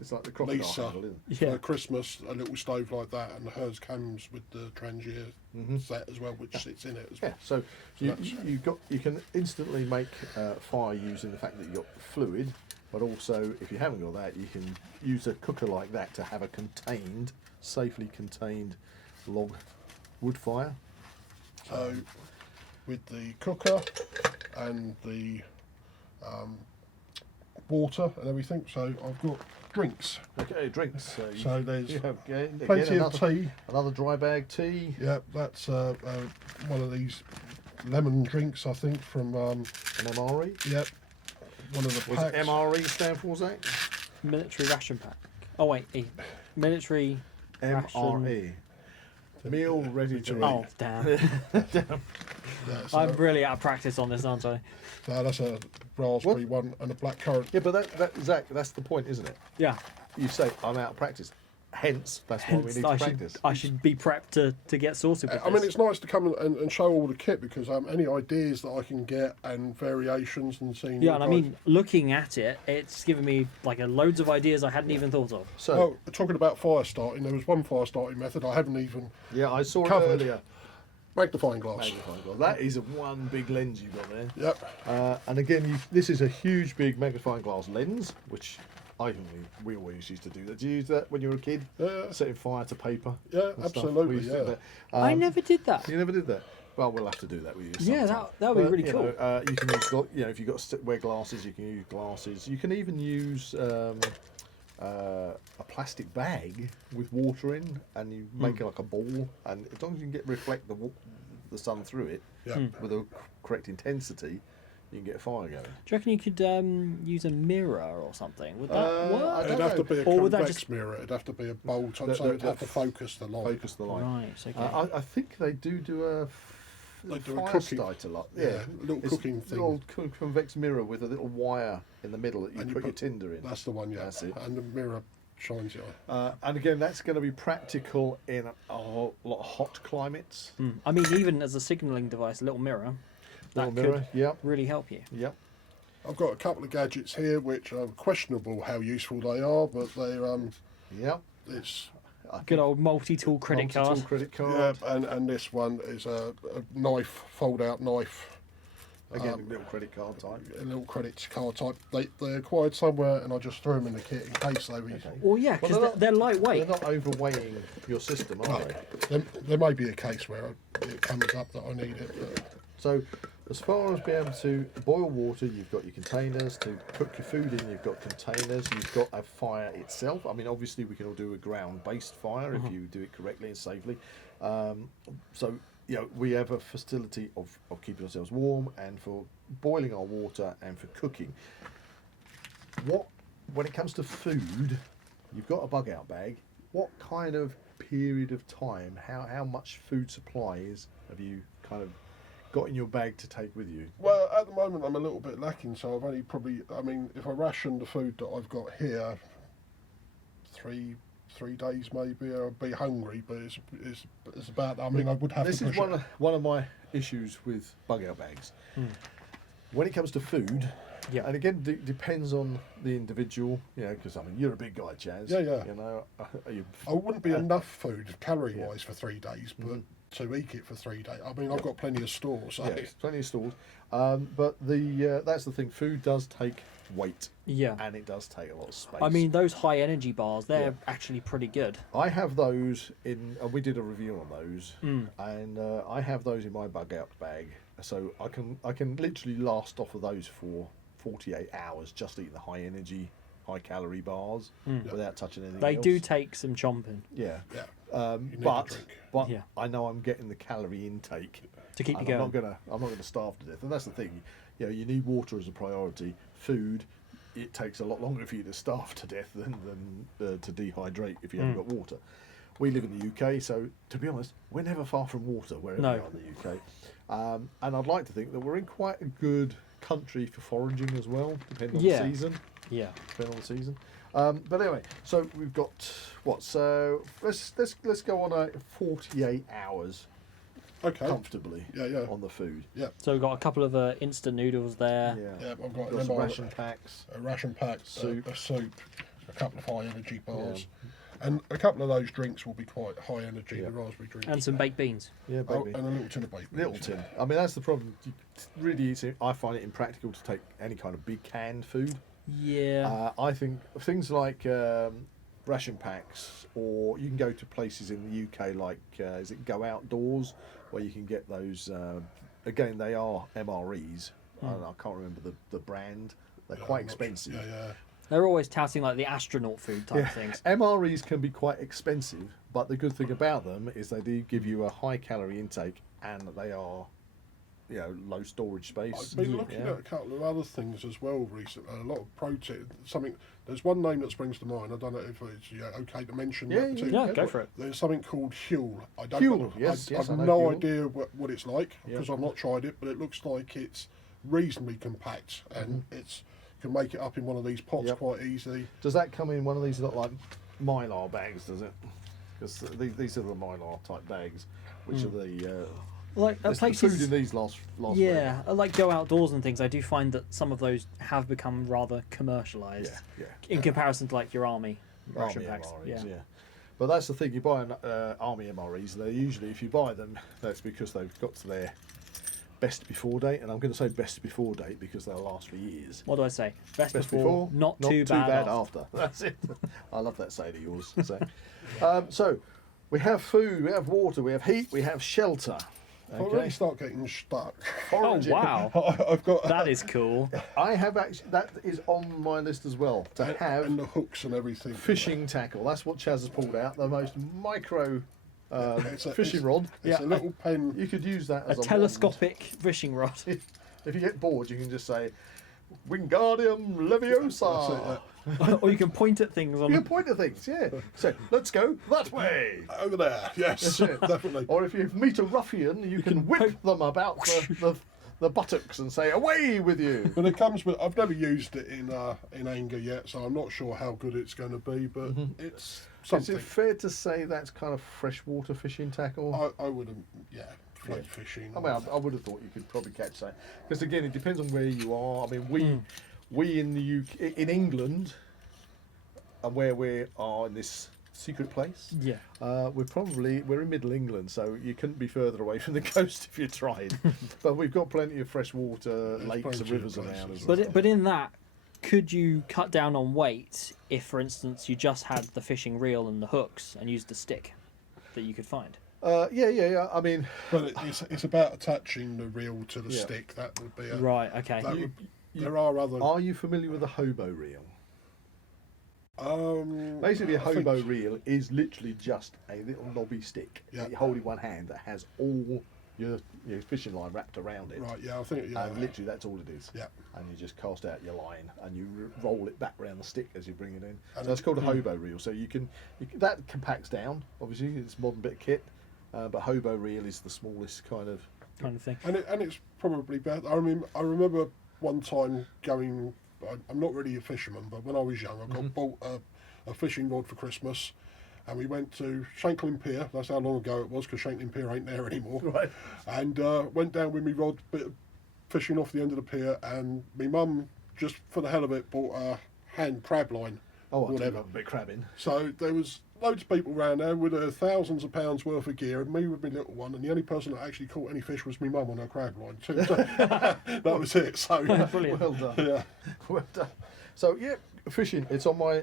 It's like the crocodile Lisa handle, isn't it? Yeah. for Christmas a little stove like that, and hers comes with the Trangier set as well, which sits in it as Yeah, well. so you can instantly make fire using the fact that you've got fluid, but also if you haven't got that, you can use a cooker like that to have a safely contained log wood fire. So with the cooker and the water and everything, so I've got drinks. Okay, drinks. So there's you have plenty of tea. Another dry bag tea. Yeah, that's one of these lemon drinks, I think, from An MRE. yep, one of the What's packs. MRE stand for, Zach? Military ration pack. Oh wait, military ration. MRE. Meal ready to eat. Oh damn. Yeah, so I'm really out of practice on this, aren't I? that's a raspberry one and a black currant. Yeah, but Zach, that's the point, isn't it? Yeah. You say I'm out of practice. Hence, that's why we Hence, need to practice. I should be prepped to get sorted with I mean, this. it's nice to come and show all the kit because any ideas that I can get and variations and seeing. Yeah, and I mean, looking at it, it's given me like loads of ideas I hadn't even thought of. So, oh, talking about fire starting, there was one fire starting method I haven't even yeah, I saw covered. it earlier. Magnifying glass. Magnifying glass. That is one big lens you've got there. Yep. And again, this is a huge, big magnifying glass lens, which we always used to do that. Did you use that when you were a kid? Yeah. Setting fire to paper? Yeah, and stuff? absolutely, We used to do yeah. that. I never did that. You never did that? Well, we'll have to do that with you. Yeah, sometime. that would be But, really you cool. know, you can use, if you've got to wear glasses, you can use glasses. You can even use a plastic bag with water in, and you make it like a ball. And as long as you can reflect the sun through it Yeah. with the correct intensity, you can get a fire going. Do you reckon you could use a mirror or something? Would that I work? don't It'd have to be a Or would that convex just- mirror. It'd have to be a bolt on, The- so the- it'd have to focus the light. Focus the light. Right, okay. I think they do a They do a fire cooking- starter lot. yeah, Yeah, little It's cooking a thing. little convex mirror with a little wire in the middle that you And you put your put- tinder in. That's the one, yeah. That's it. And the mirror shines it on. And again, that's going to be practical in a lot of hot climates. I mean, even as a signalling device, a little mirror, that Little mirror, could yep, really help you. yep. I've got a couple of gadgets here which are questionable how useful they are, but they're Yep. it's Good old multi-tool credit Multi-tool card. credit yeah, card. and this one is a knife, fold-out knife, Again, a little credit card type. a little credit card type. They acquired somewhere, and I just threw them in the kit in case they were. Well, yeah, because Well, they're lightweight. They're not overweighing your system, are No, they? there may be a case where it comes up that I need it. But So, as far as being able to boil water, you've got your containers. To cook your food in, you've got containers. You've got a fire itself. I mean, obviously, we can all do a ground-based fire if you do it correctly and safely. So, you know, we have a facility of keeping ourselves warm and for boiling our water and for cooking. When it comes to food, you've got a bug-out bag. What kind of period of time, how much food supplies have you kind of got in your bag to take with you? well, at the moment I'm a little bit lacking, so I've only probably. I mean, if I ration the food that I've got here, three days maybe, I'll be hungry. But it's about. I mean, I would have This to is push it. one of my issues with bug-out bags. When it comes to food, Yeah. and again, depends on the individual, you know, because I mean, you're a big guy, Chaz. Yeah, yeah. You know, you, I wouldn't be enough food calorie-wise for 3 days, but to eat it for 3 days. I mean, I've got plenty of stores. So. yeah, there's plenty of stores. But that's the thing. Food does take weight, Yeah. and it does take a lot of space. I mean, those high energy bars, they're Yeah. actually pretty good. I have those in, and we did a review on those, and I have those in my bug-out bag, so I can literally last off of those for 48 hours just eating the high energy, high calorie bars without touching anything They else. do take some chomping Yeah. Yeah. You need a But drink. Yeah. I know I'm getting the calorie intake to keep you and I'm going. not gonna starve to death, and that's the thing. You know, you need water as a priority. Food, it takes a lot longer for you to starve to death than to dehydrate if you haven't got water. We live in the UK, so to be honest, we're never far from water wherever No. we are in the UK. And I'd like to think that we're in quite a good country for foraging as well, depending on Yeah. the season. Yeah. Depending on the season. But anyway, so we've got what? So let's go on a 48 hours Okay. comfortably Yeah. on the food. Yeah. So we've got a couple of instant noodles there. Yeah. I've got Got them some on ration packs. a ration pack, Soup. a soup, a couple of high energy bars, and a couple of those drinks will be quite high energy. Yeah. The raspberry drinks And some baked beans. Yeah, Oh, baby. and a little tin of baked beans. Little tin. I mean, that's the problem. Really, I find it impractical to take any kind of big canned food. Yeah. I think things like ration packs, or you can go to places in the UK like, is it Go Outdoors, where you can get those, again, they are MREs. I don't know, I can't remember the brand. They're Yeah, quite I'm not sure. expensive. Yeah. They're always touting like the astronaut food type Yeah, things. MREs can be quite expensive, but the good thing about them is they do give you a high calorie intake, and they are low storage space. I've been looking at a couple of other things as well recently. A lot of protein. There's one name that springs to mind. I don't know if it's okay to mention. Yeah, go for it. There's something called Huel. I don't Huel, know. yes, I've I know no Huel. idea what it's like because I've not tried it, but it looks like it's reasonably compact and it's can make it up in one of these pots quite easily. Does that come in one of these like mylar bags? Does it? Because these are the mylar type bags, which are the like the places. food in these last Yeah, like Go Outdoors and things. I do find that some of those have become rather commercialised in comparison to like your army ration packs. MREs, But that's the thing. You buy an army MREs. They're usually, if you buy them, that's because they've got to their best before date, and I'm going to say best before date because they'll last for years. What do I say? Best Best before, not too bad after. That's it. I love that saying of yours. So we have food, we have water, we have heat, we have shelter. I really start getting stuck. Oh wow, I've got that is cool. I have actually, that is on my list as well, to have and the hooks and everything. fishing tackle. That's what Chaz has pulled out, the most micro fishing rod. It's a little pen. You could use that as A telescopic fishing rod. If you get bored, you can just say, Wingardium Leviosa. Or you can point at things on. You can point at things, So, let's go that way. Over there, yes, definitely. Or if you meet a ruffian, you can whip them about the buttocks and say, away with you. But it comes with. I've never used it in anger yet, so I'm not sure how good it's going to be. But it's something. Is it fair to say that's kind of freshwater fishing tackle? I wouldn't. Yeah, float fishing. I mean, I would have thought you could probably catch that. Because again, it depends on where you are. I mean, we in the UK, in England, and where we are in this secret place, we're in Middle England, so you couldn't be further away from the coast if you tried. But we've got plenty of freshwater lakes and rivers around us. But in that, could you cut down on weight if, for instance, you just had the fishing reel and the hooks and used the stick that you could find? Yeah. I mean, but it's about attaching the reel to the stick. That would be right. Okay. There are other. Are you familiar with a hobo reel? Basically, a hobo reel is literally just a little knobby stick that you hold in one hand that has all your fishing line wrapped around it. Right. Yeah, I think. And literally, that's all it is. Yeah. And you just cast out your line and you roll it back around the stick as you bring it in. So that's called a hobo reel. So you can that compacts down. Obviously, it's a modern bit of kit. But hobo reel is the smallest kind of thing. And it's probably better. I remember one time going. I'm not really a fisherman, but when I was young, I bought a fishing rod for Christmas, and we went to Shanklin Pier. That's how long ago it was, because Shanklin Pier ain't there anymore. Right. And went down with my rod, fishing off the end of the pier, and my mum, just for the hell of it, bought a hand crab line. Oh, I do love a bit of crabbing. So there was loads of people around there with thousands of pounds worth of gear, and me with my little one, and the only person that actually caught any fish was my mum on her crab line too. So that was it. So brilliant. Well done. Yeah. Well done. So fishing. It's on my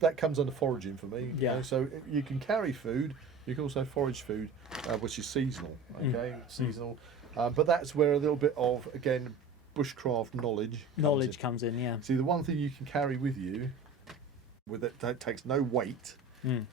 that comes under foraging for me. Yeah. So you can carry food. You can also forage food, which is seasonal. Okay, seasonal. But that's where a little bit of bushcraft knowledge comes in. Yeah. See, the one thing you can carry with you, that takes no weight,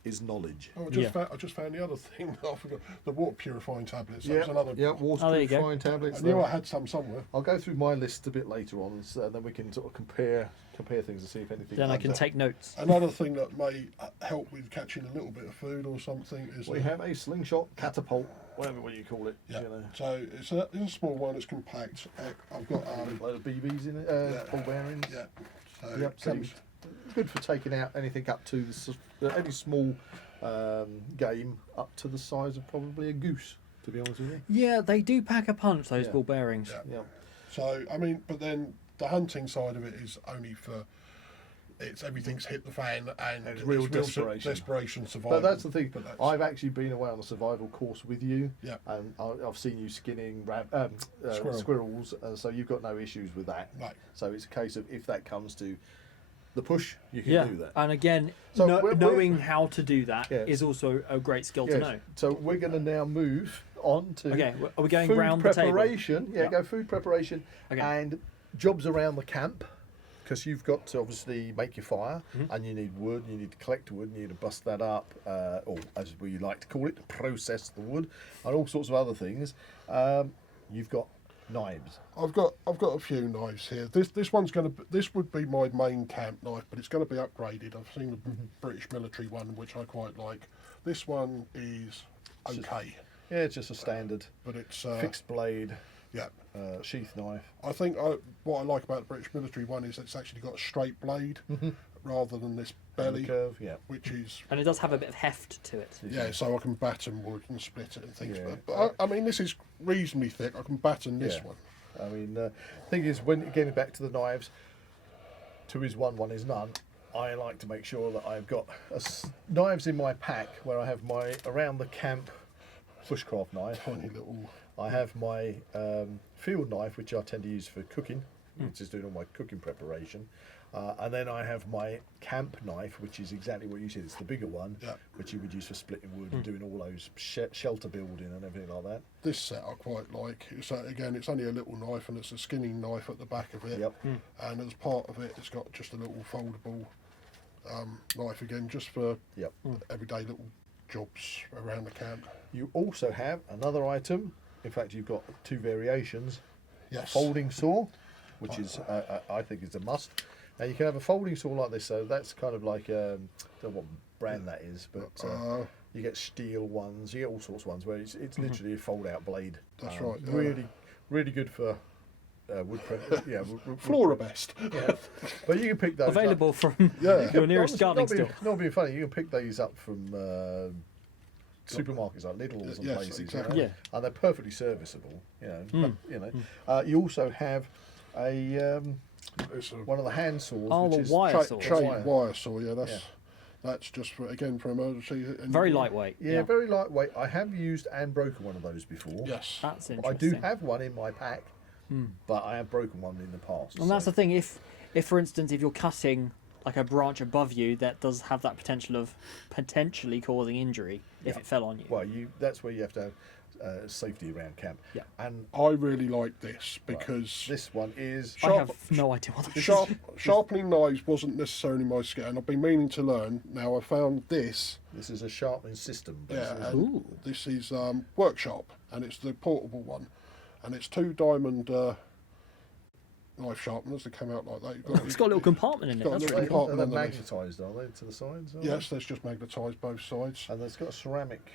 is knowledge. Oh, I just found the other thing. I forgot the water purifying tablets. That Yeah, was another. water purifying tablets. I knew I had some somewhere. I'll go through my list a bit later on, so then we can sort of compare things and see if anything. Then I can take notes. Another thing that may help with catching a little bit of food or something is we have a slingshot catapult, whatever you call it. Yeah. So it's a small one. It's compact. I've got a load of BBs in it, ball bearings. Yeah. So it's good for taking out anything up to any small game up to the size of probably a goose. To be honest with you. Yeah, they do pack a punch, those ball bearings. Yeah. So but then the hunting side of it is only for. Everything's hit the fan and it's real desperation survival. But that's the thing. I've actually been away on a survival course with you, and I've seen you skinning squirrels, and so you've got no issues with that. Right. So it's a case of if that comes to the push, you can do that. And again, knowing how to do that is also a great skill to know. So we're going to now move on to are we going food round preparation? the table? Go food preparation and jobs around the camp. Because you've got to obviously make your fire, and you need wood, you need to collect wood, you need to bust that up, or as we like to call it, process the wood, and all sorts of other things. you've got knives. I've got a few knives here. This would be my main camp knife, but it's going to be upgraded. I've seen the British military one, which I quite like. This one is okay. Yeah, it's just a standard, but it's fixed blade. Yeah, sheath knife. I think what I like about the British military one is it's actually got a straight blade rather than this belly curve. Yeah, which is, and it does have a bit of heft to it. Yeah, so I can batten wood and split it and things. Yeah. But I mean, this is reasonably thick. I can batten this one. I mean, the thing is, when getting back to the knives, 2 is 1, 1 is none. I like to make sure that I've got knives in my pack where I have my around the camp bushcraft knife. Tiny little. I have my field knife, which I tend to use for cooking, which is doing all my cooking preparation. And then I have my camp knife, which is exactly what you said. It's the bigger one, which you would use for splitting wood and doing all those shelter building and everything like that. This set I quite like. Again, it's only a little knife and it's a skinning knife at the back of it. Yep. And as part of it, it's got just a little foldable knife again, just for everyday little jobs around the camp. You also have another item. In fact, you've got 2 variations. Yes. Folding saw, which is I think is a must. Now you can have a folding saw like this, so that's kind of like I don't know what brand that is, but you get steel ones, you get all sorts of ones where it's literally a fold-out blade. That's right. Really good for wood prep. Yeah, Flora best. Yeah, but you can pick those Available up. from your nearest gardening store. Not being funny, you can pick these up from supermarkets like Lidl's and places. Exactly. You know, and they're perfectly serviceable. You also have a one of the hand saws, which is wire saw. Wire saw. Yeah, that's just for emergency. Very lightweight. Yeah, very lightweight. I have used and broken one of those before. Yes, that's interesting. I do have one in my pack, but I have broken one in the past. And that's the thing. If for instance, if you're cutting like a branch above you, that does have that potential of potentially causing injury if it fell on you. Well, that's where you have to have safety around camp. Yeah. And I really like this because this one is. I have no idea what this is. Sharpening knives wasn't necessarily my skill, and I've been meaning to learn. Now I found this. This is a sharpening system. Yeah, Basically. and this is Workshop, and it's the portable one, and it's 2 diamond knife sharpeners that come out like that. It's got a little compartment in it. That's really cool. They're magnetised, are they, to the sides? Yes, there's just magnetised both sides. And it's got a ceramic.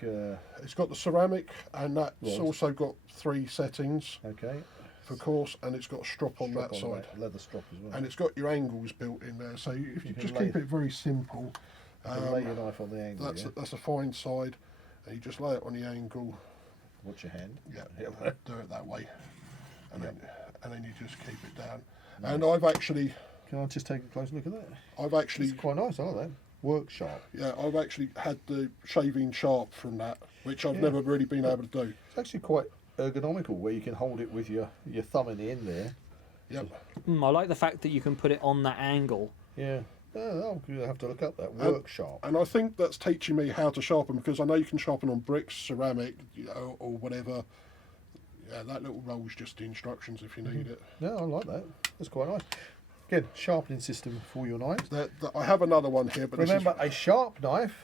It's got the ceramic, and that's also got 3 settings. Okay. For course, and it's got a strop on that side. Leather strop as well. And it's got your angles built in there, so if you just keep it very simple. Lay your knife on the angle. That's a fine side, and you just lay it on the angle. Watch your hand. Yeah, do it that way, and then you just keep it down. Nice. And I've actually. Can I just take a close look at that? I've actually. It's quite nice, aren't they? Workshop. Yeah, I've actually had the shaving sharp from that, which I've never really been able to do. It's actually quite ergonomical, where you can hold it with your thumb in the end there. Yep. I like the fact that you can put it on that angle. Yeah. I'll have to look up that Workshop. And I think that's teaching me how to sharpen, because I know you can sharpen on bricks, ceramic, or whatever. Yeah, that little roll's just the instructions if you need it. Yeah, I like that. That's quite nice. Again, sharpening system for your knives. I have another one here, but remember, a sharp knife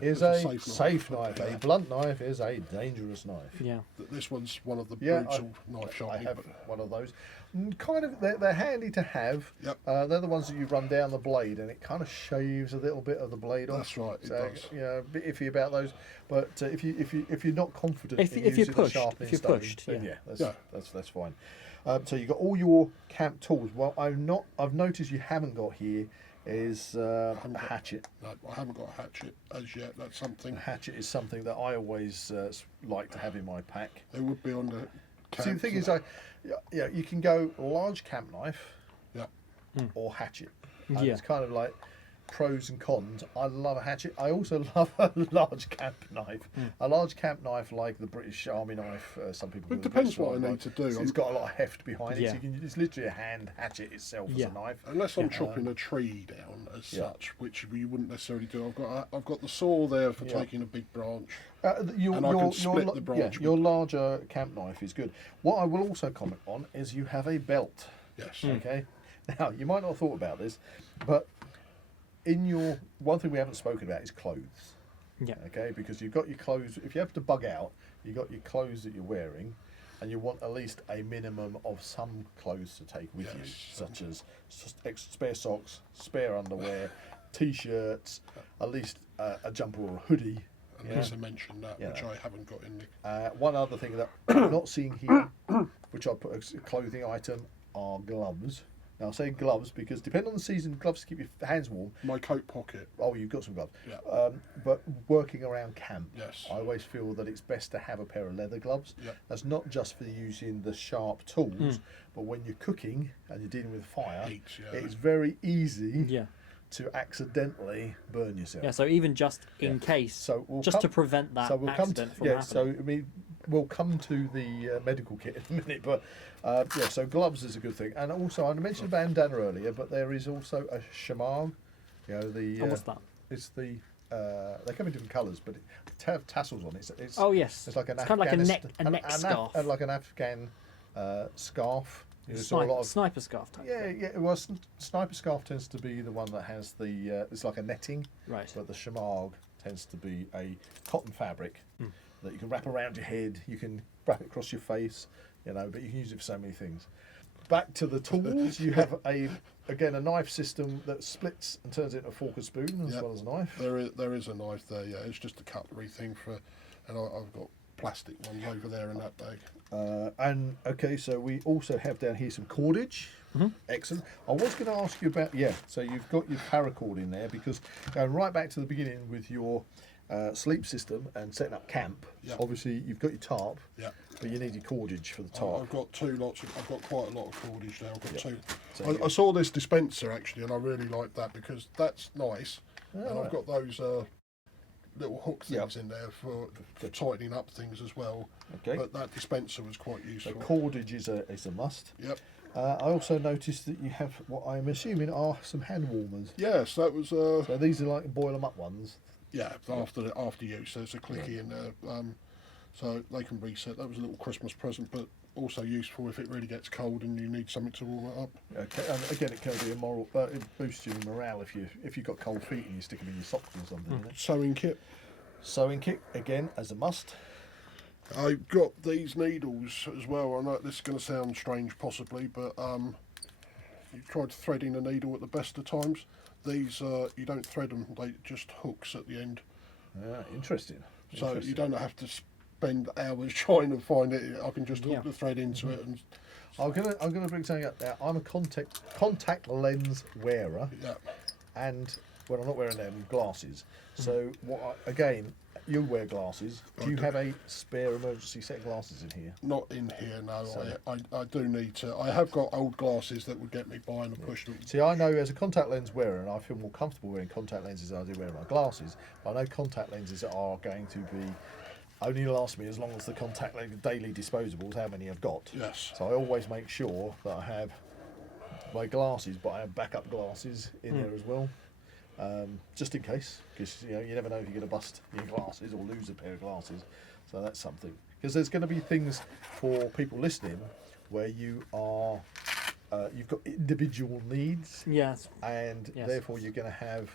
is a safe knife. A blunt knife is a dangerous knife. Yeah. This one's one of the brutal knife sharpening. I have one of those. Kind of, they're handy to have. Yep. They're the ones that you run down the blade, and it kind of shaves a little bit of the blade off. That's right. It does. You know, a bit iffy about those. But if you're not confident if in you're using pushed, the sharpening if you're stone, pushed, then yeah. that's fine. So you've got all your camp tools. Well, I've noticed you haven't got here is a hatchet. No, I haven't got a hatchet as yet. That's something. A hatchet is something that I always like to have in my pack. It would be on the camp. See, the thing is, you can go large camp knife, or hatchet. And it's kind of like pros and cons. I love a hatchet. I also love a large camp knife. A large camp knife like the British Army knife. Some people. It depends what I need to do. It's got a lot of heft behind it. So it's literally a hand hatchet itself as a knife. Unless I'm chopping a tree down as such, which you wouldn't necessarily do. I've got the saw there for taking a big branch. And I can split the branch. Your larger camp knife is good. What I will also comment on is you have a belt. Yes. Okay. Now you might not have thought about this, but one thing we haven't spoken about is clothes. Yeah. Okay, because you've got your clothes. If you have to bug out, you've got your clothes that you're wearing, and you want at least a minimum of some clothes to take with you, Yes. such as spare socks, spare underwear, t-shirts, at least a jumper or a hoodie. Unless I mentioned that, Yeah. which I haven't got in the... One other thing that I'm not seeing here, which I put as a clothing item, are gloves. Now, I say gloves because depending on the season, gloves to keep your hands warm. My coat pocket. Oh, you've got some gloves. Yeah. But working around camp, Yes. I always feel that it's best to have a pair of leather gloves. Yeah. That's not just for using the sharp tools, but when you're cooking and you're dealing with fire, Heat, yeah. it's very easy Yeah. to accidentally burn yourself. Yeah, so even just in case, So we'll just come- to prevent that accident from happening. So I mean, we'll come to the medical kit in a minute, but yeah, so gloves is a good thing, and also I mentioned bandana earlier, but there is also a shamag. You know the. And what's that? It's the. They come in different colours, but it have tassels on it. It's Oh yes, it's like an it's kind of like a neck Afghanistan- scarf, like an Afghan scarf. You know, so a Sniper, lot of, sniper scarf type. yeah, yeah. Well, sniper scarf tends to be the one that has the. It's like a netting. Right. But the shamag tends to be a cotton fabric that you can wrap around your head. You can wrap it across your face, you know. But you can use it for so many things. Back to the tools. You have a knife system that splits and turns it into a fork and spoon as Yep. well as a knife. There is a knife there, yeah. It's just a cutlery thing and I've got plastic ones over there in that bag. And okay, so we also have down here some cordage. Excellent. I was going to ask you about so you've got your paracord in there because going right back to the beginning with your sleep system and setting up camp. Yeah. Obviously, you've got your tarp, Yeah. but you need your cordage for the tarp. I've got I've got quite a lot of cordage there. I've got two. So I saw this dispenser actually, and I really like that because that's nice. and right. I've got those little hook things Yep. in there for tightening up things as well. Okay. But that dispenser was quite So useful. cordage is a must. Yep. I also noticed that you have what I'm assuming are some hand warmers. Yes, that was So these are like boil them up ones. yeah after use. There's a clicky in there, so they can reset. That was a little Christmas present, but also useful if it really gets cold and you need something to warm it up. Okay, and again, it can be immoral. It boosts your morale if you've got cold feet and you stick them in your socks or something. You know? Sewing kit. Sewing kit again as a must. I've got these needles as well. I know this is going to sound strange possibly, but you tried threading a needle at the best of times. These you don't thread them; they just hooks at the end. Interesting. So you don't have to spend hours trying to find it. I can just hook the thread into it, and I'm gonna bring something up there. I'm a contact lens wearer, yeah. and when I'm not wearing them, glasses. So again, you wear glasses. Do you have a spare emergency set of glasses in here? Not in here, no. So- I do need to. I have got old glasses that would get me by and push them. See, I know as a contact lens wearer, and I feel more comfortable wearing contact lenses than I do wearing my glasses. But I know contact lenses are going to be only last me as long as the contact lens daily disposables, how many I've got. Yes. So I always make sure that I have my glasses, but I have backup glasses in there as well, just in case, because you never know if you're going to bust your glasses or lose a pair of glasses. So that's something. Because there's going to be things for people listening where you are, you've got individual needs, Yes. and Yes. therefore you're going to have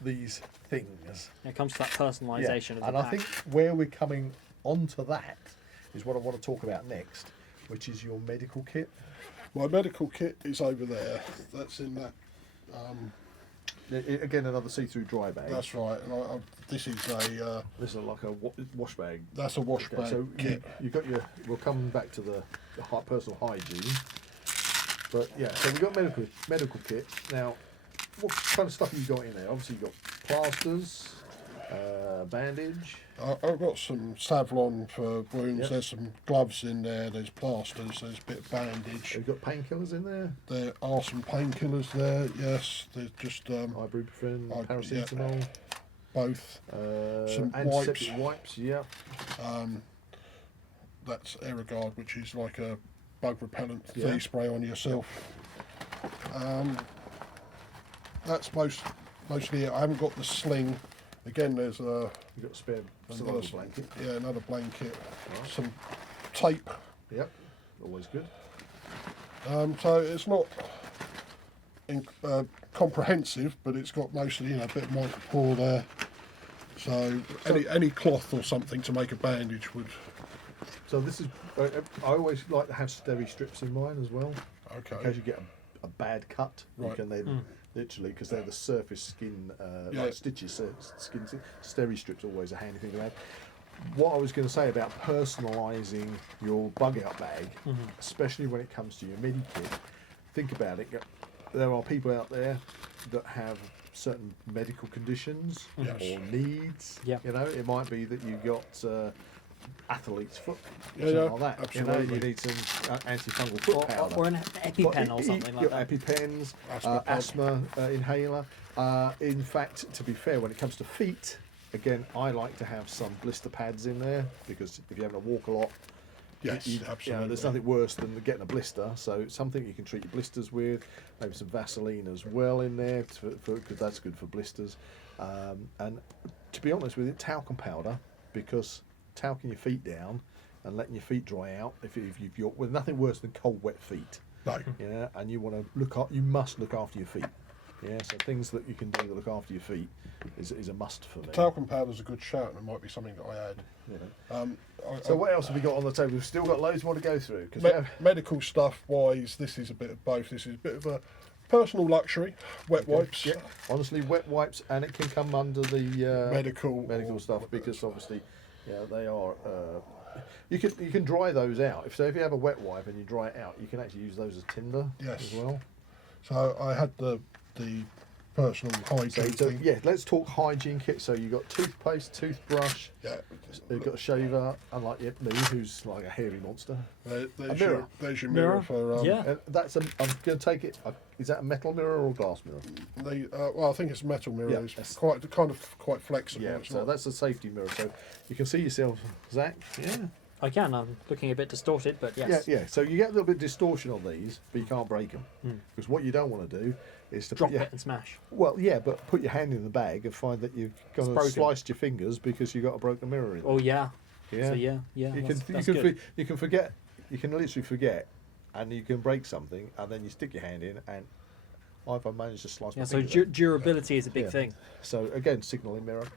these things. It comes to that personalisation of the And pack. I think where we're coming onto that is what I want to talk about next, which is your medical kit. My medical kit is over there. That's in that. Again, another see-through dry bag. That's right. And this is a. This is like a wash bag. That's a wash Okay, bag so kit. you've got your. We'll come back to the personal hygiene. But yeah, so we've got medical kit. Now, what kind of stuff have you got in there? Obviously, you've got plasters, bandage. I've got some Savlon for wounds. Yep. There's some gloves in there. There's plasters. There's a bit of bandage. Have you got painkillers in there? There are some painkillers there. Yes, there's just Ibuprofen, yeah. paracetamol, both. Some antiseptic wipes. Yeah. That's Aerogard, which is like a bug repellent that Yeah. you spray on yourself. That's mostly it. I haven't got the sling. Again, there's a You've got a spare another blanket. another blanket, Right. some tape. Yep. Always good. So it's not comprehensive, but it's got mostly a bit of micropore there. So any cloth or something to make a bandage would. So this is. I always like to have steri strips in mine as well. Okay. In case you get a bad cut, you Right. can then literally, because they're the surface skin, Yeah. like stitches, skin steri strips always a handy thing to have. What I was going to say about personalising your bug out bag, especially when it comes to your MIDI kit, think about it. There are people out there that have certain medical conditions Yes. or needs. Yeah. You know, it might be that you got athlete's foot, Yeah, something yeah, like that. absolutely. You know, you need some antifungal foot powder. Or an EpiPen or something like that. EpiPens, Asthma pump. asthma inhaler. In fact, to be fair, when it comes to feet, again, I like to have some blister pads in there because if you're having to walk a lot, Yes, you know, absolutely. there's nothing worse than getting a blister. So it's something you can treat your blisters with. Maybe some Vaseline as well in there because that's good for blisters. And to be honest with it, talcum powder, because talcum your feet down and letting your feet dry out. If you're well, nothing worse than cold, wet feet. No. Yeah, and you want to you must look after your feet. Yeah, so things that you can do to look after your feet is a must for me. Talcum powder's a good shout, and it might be something that I add. You know. So What else have we got on the table? We've still got loads more to go through. medical stuff wise, this is a bit of both. This is a bit of a personal luxury. Wet wipes. Yeah, honestly, wet wipes, and it can come under the Medical stuff because obviously, they are. You can dry those out. If you have a wet wipe and you dry it out, you can actually use those as tinder Yes. as well. So I had the personal hygiene thing. Yeah, let's talk hygiene kit. So you got toothpaste, toothbrush. Yeah. You've got a shaver, unlike me, who's like a hairy monster. There's mirror. there's your Mirror. mirror for Yeah. And that's I'm going to take it. Is that a metal mirror or a glass mirror? well, I think it's a metal mirror. Yeah, It's that's- quite flexible. Yeah, It's so not- that's a safety mirror. So you can see yourself, Zach. Yeah. I can. I'm looking a bit distorted, but yes. Yeah. So you get a little bit of distortion on these, but you can't break them because what you don't want to do is to Drop put your, it and smash. well, yeah, but put your hand in the bag and find that you've kind of broken. sliced your fingers because you got a broken mirror in. Oh yeah. Yeah. So yeah. You That's can good. you can forget. You can literally forget, and you can break something, and then you stick your hand in, and I've managed to slice. Yeah. my So finger. durability is a big Yeah. thing. So again, signalling mirror.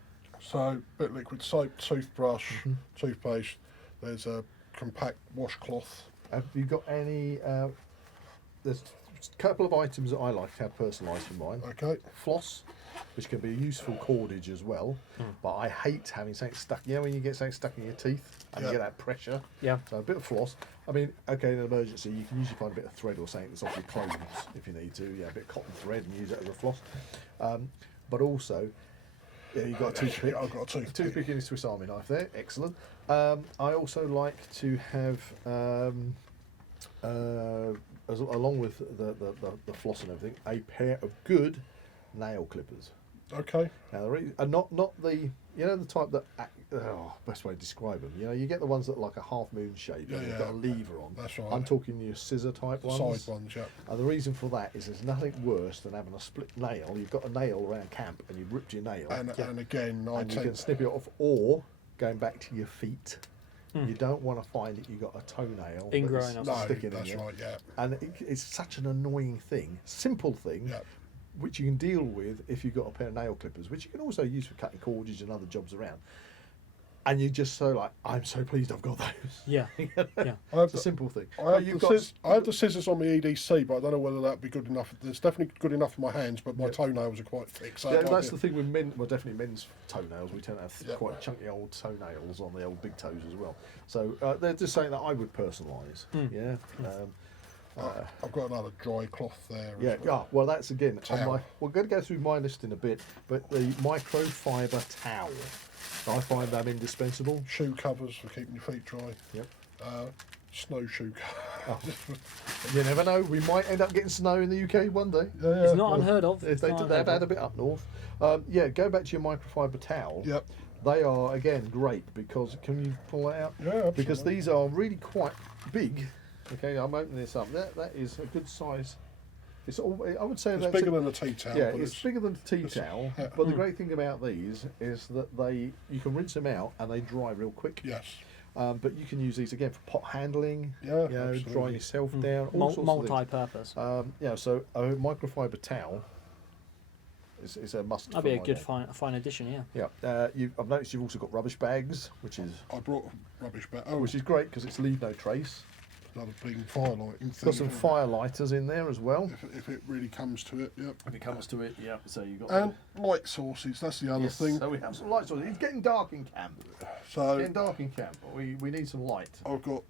So bit of liquid soap, toothbrush, toothpaste. There's a compact washcloth. Have you got any? There's a couple of items that I like to have personalised for mine. Okay. Floss, which can be a useful cordage as well, but I hate having something stuck. You know when you get something stuck in your teeth and you Yeah. get that pressure. Yeah. So a bit of floss. I mean, okay, in an emergency, you can usually find a bit of thread or something that's off your clothes if you need to. Yeah, a bit of cotton thread and use it as a floss. But also, yeah, you've got a toothpick. I've got a toothpick. Toothpick and a Swiss Army knife there. Excellent. I also like to have, along with the floss and everything, a pair of good nail clippers. Okay. Now, not the the type that best way to describe them. You get the ones that are like a half moon shape Yeah, and you've yeah. got a lever on. That's right. I'm talking your scissor type ones. Side ones, yeah. And the reason for that is there's nothing worse than having a split nail. You've got a nail around camp and you've ripped your nail. And again, I and you take can snip it off, or going back to your feet. You don't want to find that you got a toenail Ingrowing that's or no, sticking in that's you. right, yeah. And it's such an annoying thing, simple thing, Yeah. which you can deal with if you've got a pair of nail clippers, which you can also use for cutting cordage and other jobs around. And you're just so like, I'm so pleased I've got those. Yeah. Yeah. I have It's a simple thing. I But have, you've the got I have the scissors on my EDC, but I don't know whether that'd be good enough. It's definitely good enough for my hands, but my toenails are quite thick. So yeah, it might that's be- the thing with men. Well, definitely men's toenails. We tend to have Yeah. quite chunky old toenails on the old big toes as well. So they're just saying that I would personalise. Yeah. I've got another dry cloth there. as Yeah, well. well, that's again. Towel. We're going to go through my list in a bit, but the microfiber towel, I find them indispensable. Shoe covers for keeping your feet dry. Yep. Snowshoe covers. You never know. We might end up getting snow in the UK one day. It's not unheard of. If It's they not they've unheard had a of. bit up north. Yeah, go back to your microfiber towel. Yep. They are again great because can you pull that out? Yeah, absolutely. Because these are really quite big. Okay, I'm opening this up. That is a good size. It's all. I would say It's that's bigger than a tea towel. yeah, but it's bigger than a tea towel. yeah. But the great thing about these is that you can rinse them out and they dry real quick. Yes. But you can use these again for pot handling. Yeah, drying absolutely. yourself down. All sorts of things. Multi-purpose. So a microfiber towel It's a must. That'd be a good fine addition, yeah. Yeah. I've noticed you've also got rubbish bags, which is I brought a rubbish bag. which is great because it's leave no trace. Another big firelighting thing. Got some fire lighters in there as well. If it really comes to it, yep. If it comes to it, yeah. So you got And light sources, that's the other thing. So we have some light sources. It's getting dark in camp. So Getting dark in camp. We need some light. I've got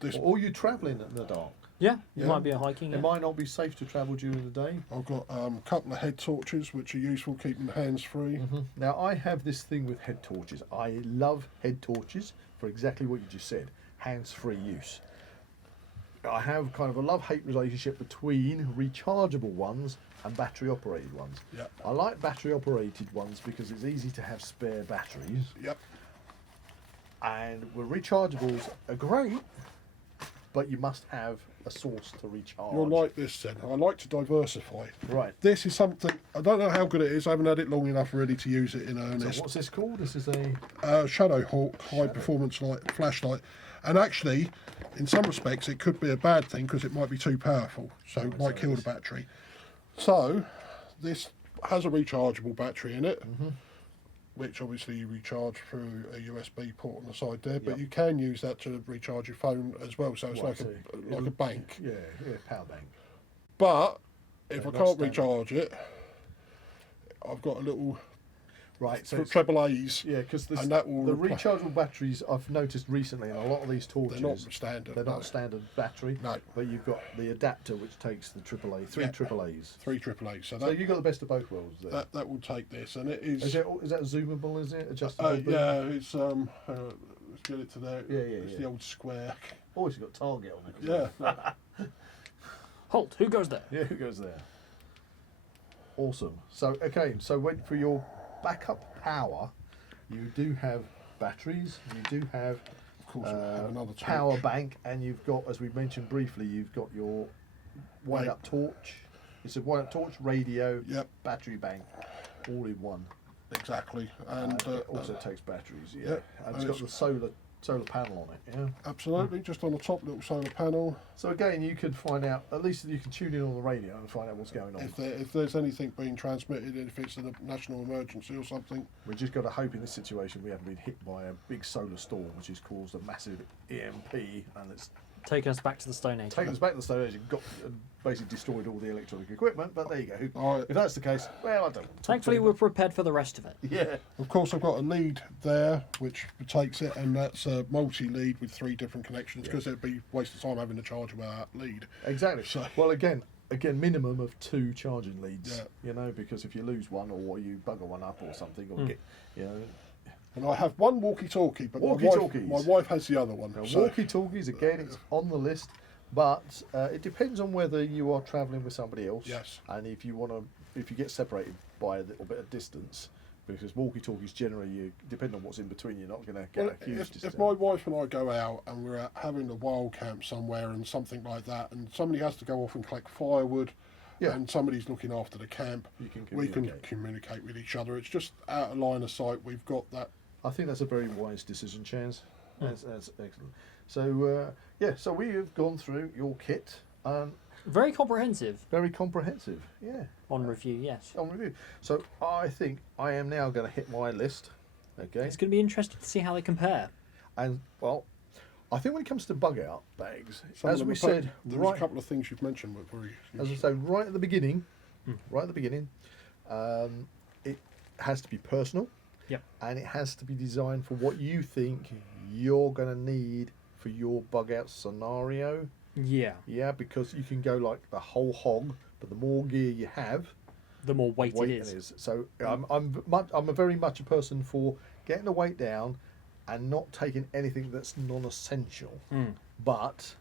this. Or you travelling in the dark. Yeah, you Yeah. might be hiking. It Yeah. might not be safe to travel during the day. I've got a couple of head torches which are useful keeping the hands free. Now I have this thing with head torches. I love head torches for exactly what you just said, hands-free use. I have kind of a love-hate relationship between rechargeable ones and battery-operated ones. Yep. I like battery-operated ones because it's easy to have spare batteries, Yep. and the rechargeables are great, but you must have a source to recharge. You'll like this then. I like to diversify. Right. This is something, I don't know how good it is, I haven't had it long enough really to use it in So earnest. what's this called? This is a... Shadow Hawk high performance light, flashlight. And actually, in some respects, it could be a bad thing because it might be too powerful. So it might kill the battery. So this has a rechargeable battery in it, which obviously you recharge through a USB port on the side there, but Yep. you can use that to recharge your phone as well. So it's Right, like a bank. Yeah, power bank. But if Yeah, I not can't standard. recharge it, I've got a little Right, so it's- treble A's. yeah, because the and that will rechargeable batteries I've noticed recently in a lot of these torches. They're not standard. They're no. not standard battery. No. But you've got the adapter which takes the AAA, three Yeah. AAA's. 3 AAA. So So that, you've got the best of both worlds there. that will take this, and it is. Is that zoomable? Is it adjustable? boom? Yeah, it's let's get it to there. Yeah, It's yeah. the old square. Oh, it's got target on it. as Yeah. well. Halt, who goes there? Yeah, who goes there? Awesome. So when for your backup power, you do have batteries. You do have Of course, we have another torch. power bank, and you've got, as we mentioned briefly, you've got your wind up torch. It's a wind up torch, radio, Yep. battery bank, all in one. Exactly, and It also takes batteries. Yeah, yeah, and it's and got the solar panel on it. Yeah. absolutely, just on the top little solar panel. So again, you could find out. At least you can tune in on the radio and find out what's going on. If there's anything being transmitted, if it's a national emergency or something, We just got to hope in this situation we haven't been hit by a big solar storm, which has caused a massive EMP, and it's Taking us back to the Stone Age. taken us back to the Stone Age and basically destroyed all the electronic equipment. But there you go. Alright. If that's the case, well, I don't. want to talk Thankfully, too we're much. prepared for the rest of it. Yeah. of course I've got a lead there which takes it, and that's a multi-lead with 3 different connections because it'd be a waste of time having to charge without that lead. Exactly. So- Well, again, minimum of 2 charging leads. Yeah. You know, because if you lose one or you bugger one up or something, or get, you know, And I have one walkie-talkie, but Walkie-talkies. my wife has the other one. now, so- walkie-talkies again, it's on the list, but it depends on whether you are travelling with somebody else. Yes. And if you get separated by a little bit of distance, because walkie-talkies generally, you depend on what's in between, you're not going to get Well, a huge if distance. my wife and I go out and we're having a wild camp somewhere and something like that, and somebody has to go off and collect firewood, Yeah. and somebody's looking after the camp, You can we can communicate. communicate with each other. It's just out of line of sight. We've got that. I think that's a very wise decision, Chaz. That's excellent. So so we have gone through your kit. Very comprehensive Very comprehensive. Yeah. on review, yes. On review. So I think I am now going to hit my list. Okay. It's going to be interesting to see how they compare. And well, I think when it comes to bug out bags, Some of as them we are said, there was right, a couple of things you've mentioned were very. as I said, right at the beginning, it has to be personal. Yep. And it has to be designed for what you think you're going to need for your bug out scenario. Yeah. Yeah, because you can go like the whole hog, but the more gear you have, The more weight, weight it is. So I'm a very much a person for getting the weight down and not taking anything that's non-essential. But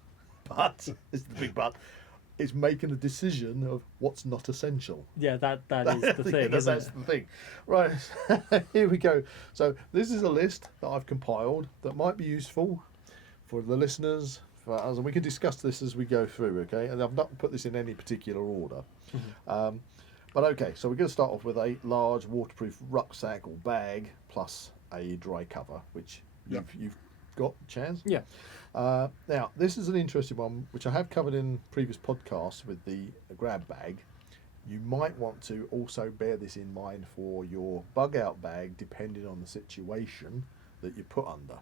this is the big but. It's making a decision of what's not essential. Yeah, that is the thing, isn't That's it? the thing. Right, here we go. So this is a list that I've compiled that might be useful for the listeners, for us, and we can discuss this as we go through, okay? And I've not put this in any particular order. But okay, so we're going to start off with a large waterproof rucksack or bag plus a dry cover, which you've got, Chaz. Yeah. Now, this is an interesting one, which I have covered in previous podcasts with the grab bag. You might want to also bear this in mind for your bug out bag, depending on the situation that you put under.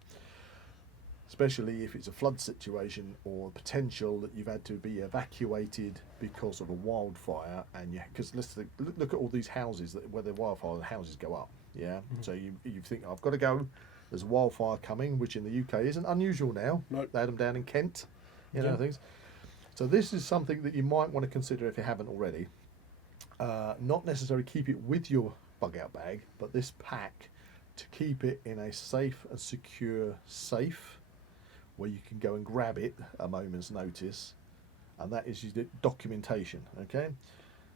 Especially if it's a flood situation or potential that you've had to be evacuated because of a wildfire, and because look at all these houses that where the wildfire, the houses go up. Yeah, so you think, I've got to go. There's a wildfire coming, which in the UK isn't unusual now. Nope. They had them down in Kent, things. So this is something that you might want to consider if you haven't already. Not necessarily keep it with your bug out bag, but this pack to keep it in a safe and secure safe where you can go and grab it a moment's notice, and that is your documentation. Okay.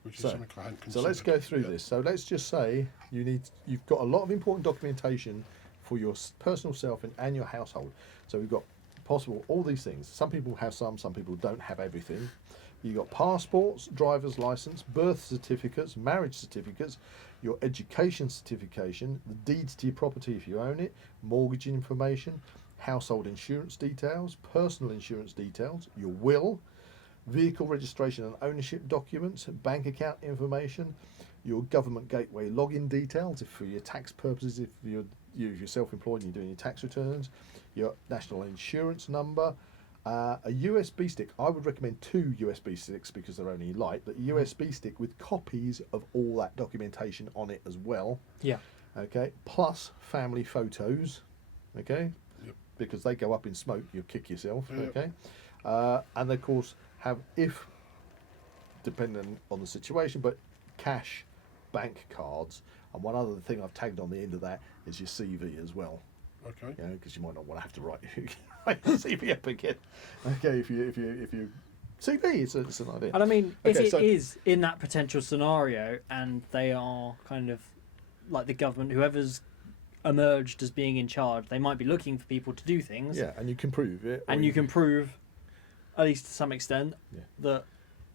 Which is something I hadn't considered. So let's go through this. So let's just say you've got a lot of important documentation for your personal self and your household. So we've got possible all these things. Some people have some people don't have everything. You've got passports, driver's license, birth certificates, marriage certificates, your education certification, the deeds to your property if you own it, mortgage information, household insurance details, personal insurance details, your will, vehicle registration and ownership documents, bank account information, your government gateway login details if for your tax purposes, if you're self-employed and you're doing your tax returns, your national insurance number, a USB stick. I would recommend 2 USB sticks because they're only light, but a USB stick with copies of all that documentation on it as well. Yeah. Okay. Plus family photos. Okay. Yep. Because they go up in smoke, you'll kick yourself. Yep. Okay. And of course have, if depending on the situation, but cash, bank cards, and one other thing I've tagged on the end of that is your CV as well. Okay. Because you might not want to have to write the CV up again. Okay, if you CV, it's an idea. And I mean, if Okay, it is in that potential scenario, and they are kind of like the government, whoever's emerged as being in charge, they might be looking for people to do things. Yeah, and you can prove it. And you can prove, at least to some extent, that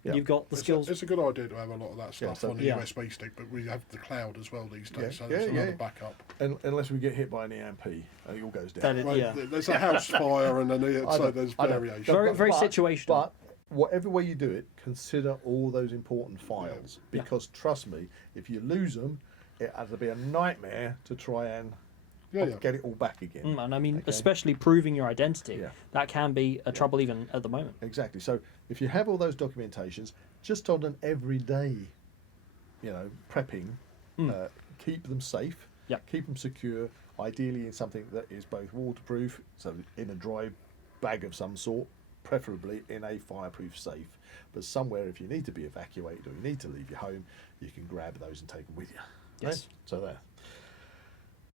you've got the skills. It's a good idea to have a lot of that stuff so- on the USB stick, but we have the cloud as well these days, so Yeah, there's yeah, another yeah. backup. Unless we get hit by an EMP, it all goes down. That is, Well, yeah. there's a house fire and so there's I know. variation. Very situational. But whatever way you do it, consider all those important files, because trust me, if you lose them, it has to be a nightmare to try and get it all back again. And I mean, Okay. especially proving your identity, Yeah. that can be a trouble even at the moment. Exactly. So if you have all those documentations, just on an everyday, prepping, keep them safe, Yeah. keep them secure, ideally in something that is both waterproof, so in a dry bag of some sort, preferably in a fireproof safe. But somewhere, if you need to be evacuated or you need to leave your home, you can grab those and take them with you. Yes. Right? So there.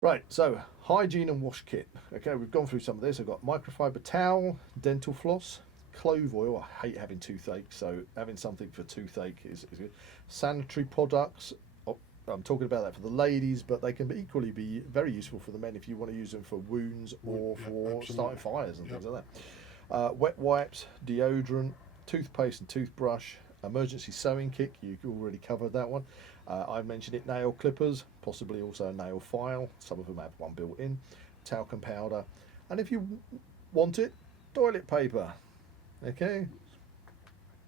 Right, so hygiene and wash kit. Okay, we've gone through some of this. I've got microfiber towel, dental floss, clove oil. I hate having toothache, so having something for toothache is good. Sanitary products. I'm talking about that for the ladies, but they can equally be very useful for the men if you want to use them for wounds or for starting fires and things like that. Wet wipes, deodorant, toothpaste and toothbrush, emergency sewing kit. You've already covered that one. I mentioned it, nail clippers, possibly also a nail file. Some of them have one built in. Talcum powder. And if you want it, toilet paper. Okay?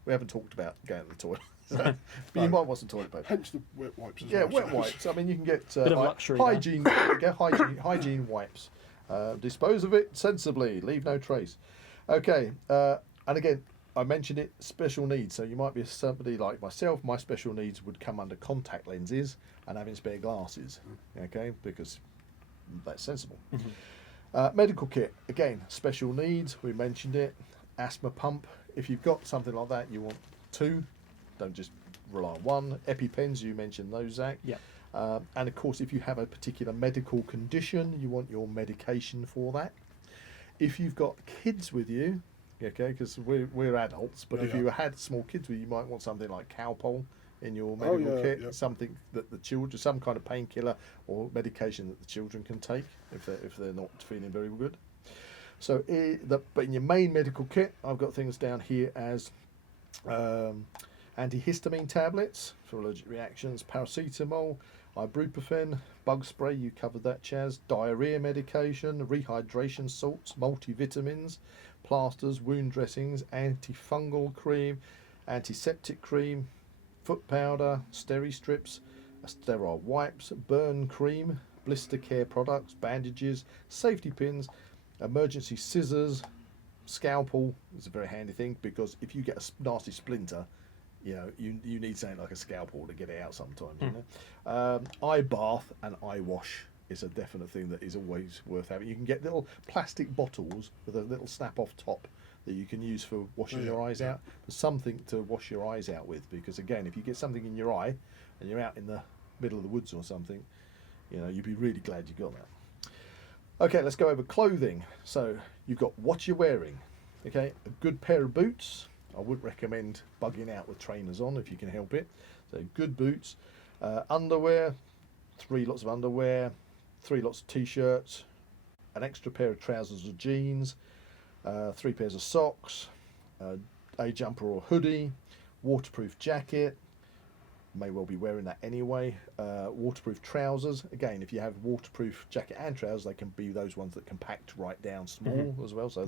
We haven't talked about going to the toilet. But you might want some toilet paper. Hence the wet wipes as well. Wet wipes. I mean, you can get Bit of luxury hygiene, hygiene wipes. Dispose of it sensibly. Leave no trace. Okay. And again, I mentioned it, special needs. So you might be somebody like myself. My special needs would come under contact lenses and having spare glasses. Okay, because that's sensible. Medical kit. Again, special needs. We mentioned it. Asthma pump. If you've got something like that, you want 2. Don't just rely on 1. EpiPens. You mentioned those, Zach. Yeah. And of course, if you have a particular medical condition, you want your medication for that. If you've got kids with you, okay, because we're adults, but if you had small kids with you, you might want something like Calpol in your medical kit, something that the children, some kind of painkiller or medication that the children can take if they're not feeling very good. So, but in your main medical kit, I've got things down here as antihistamine tablets for allergic reactions, paracetamol, ibuprofen, bug spray, you covered that, Chaz, diarrhea medication, rehydration salts, multivitamins, plasters, wound dressings, antifungal cream, antiseptic cream, foot powder, steri strips, sterile wipes, burn cream, blister care products, bandages, safety pins, emergency scissors, scalpel is a very handy thing, because if you get a nasty splinter, you know, you need something like a scalpel to get it out sometimes. You know? Eye bath and eye wash is a definite thing that is always worth having. You can get little plastic bottles with a little snap off top that you can use for washing your eyes out. There's something to wash your eyes out with, because again, if you get something in your eye and you're out in the middle of the woods or something, you know, you'd be really glad you got that. Okay, let's go over clothing. So you've got what you're wearing. Okay, a good pair of boots. I would recommend bugging out with trainers on if you can help it. So good boots, underwear, 3 lots of underwear, 3 lots of t-shirts, an extra pair of trousers or jeans, 3 pairs of socks, a jumper or hoodie, waterproof jacket. May well be wearing that anyway. Waterproof trousers. Again, if you have waterproof jacket and trousers, they can be those ones that compact right down small as well, so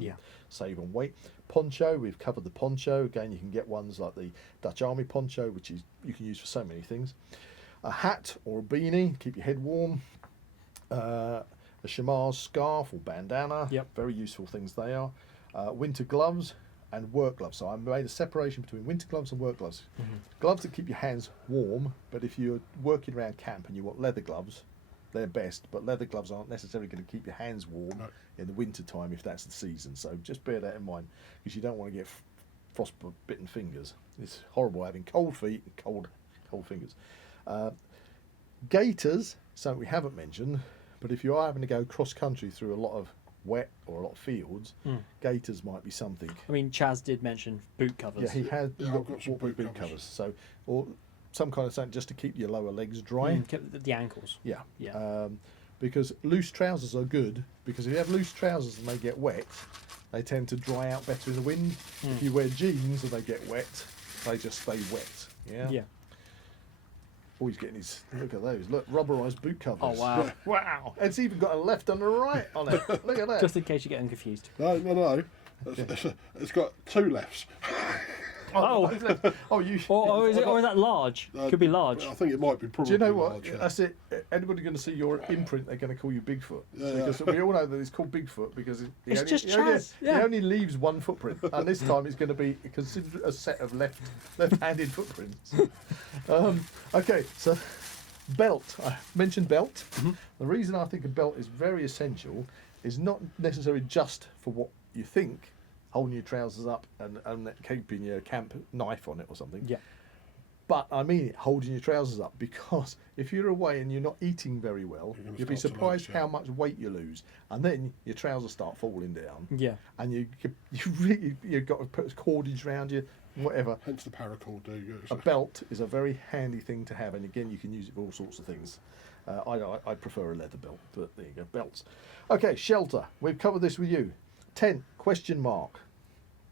save on weight. Poncho, we've covered the poncho. Again, you can get ones like the Dutch Army poncho, which is you can use for so many things. A hat or a beanie, keep your head warm. A chamois scarf or bandana. Very useful things they are. Winter gloves and work gloves. So I made a separation between winter gloves and work gloves. Gloves that keep your hands warm, but if you're working around camp and you want leather gloves, they're best, but leather gloves aren't necessarily going to keep your hands warm in the winter time if that's the season. So just bear that in mind, because you don't want to get frostbitten fingers. It's horrible having cold feet and cold fingers. Gaiters, something we haven't mentioned, but if you are having to go cross country through a lot of wet or a lot of fields, gaiters might be something. I mean, Chaz did mention boot covers. Yeah, he has. I've got some boot boot covers. So, or some kind of something just to keep your lower legs dry. The ankles. Yeah. Because loose trousers are good, because if you have loose trousers and they get wet, they tend to dry out better in the wind. If you wear jeans and they get wet, they just stay wet. Yeah. Oh, he's getting his, look at those, look, rubberised boot covers. Oh, wow. Wow. It's even got a left and a right on it. Look at that. Just in case you get confused. No. It's got 2 lefts. Oh, you. or is that large? Could be large. I think it might be probably. Do you know what? large, yeah. That's it. Anybody going to see your imprint, they're going to call you Bigfoot. Because we all know that it's called Bigfoot because He only leaves one footprint, and this time it's going to be considered a set of left-handed footprints. Okay, so belt. I mentioned belt. The reason I think a belt is very essential is not necessarily just for what you think, holding your trousers up and keeping your camp knife on it or something. But I mean it, holding your trousers up, because if you're away and you're not eating very well, you'll be surprised how much weight you lose, and then your trousers start falling down. And you've got to put cordage around you, whatever. Hence the paracord, do you? A belt is a very handy thing to have, and again, you can use it for all sorts of things. I prefer a leather belt, but there you go, belts. Okay, shelter. We've covered this with you. Tent, question mark,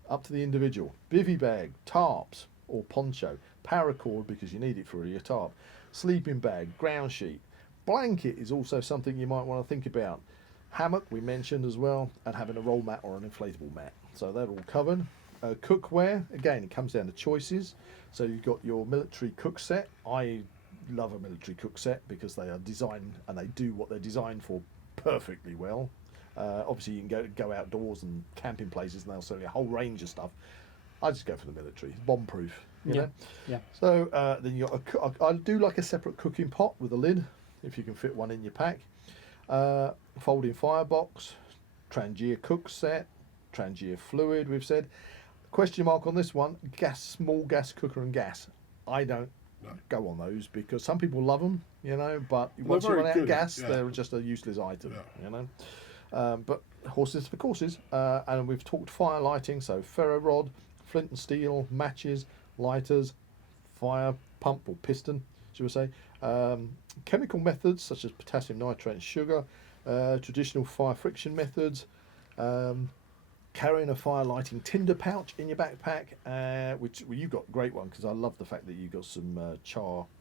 up to the individual. Bivy bag, tarps or poncho, paracord because you need it for your tarp, sleeping bag, ground sheet. Blanket is also something you might want to think about. Hammock we mentioned as well, and having a roll mat or an inflatable mat. So they're all covered. Cookware, again, it comes down to choices. So you've got your military cook set. I love a military cook set because they are designed and they do what they're designed for perfectly well. Obviously, you can go outdoors and camping places, and they'll sell you a whole range of stuff. I just go for the military, bomb proof. You know? So then you got I do like a separate cooking pot with a lid, if you can fit one in your pack. Folding firebox, Trangia cook set, Trangia fluid. We've said. Question mark on this one: small gas cooker and gas. I don't go on those because some people love them, but once you run out of gas, they're just a useless item, But horses for courses, and we've talked fire lighting, so ferro rod, flint and steel, matches, lighters, fire pump or piston, should we say, chemical methods such as potassium nitrate and sugar, traditional fire friction methods, carrying a fire lighting tinder pouch in your backpack, you've got a great one because I love the fact that you've got some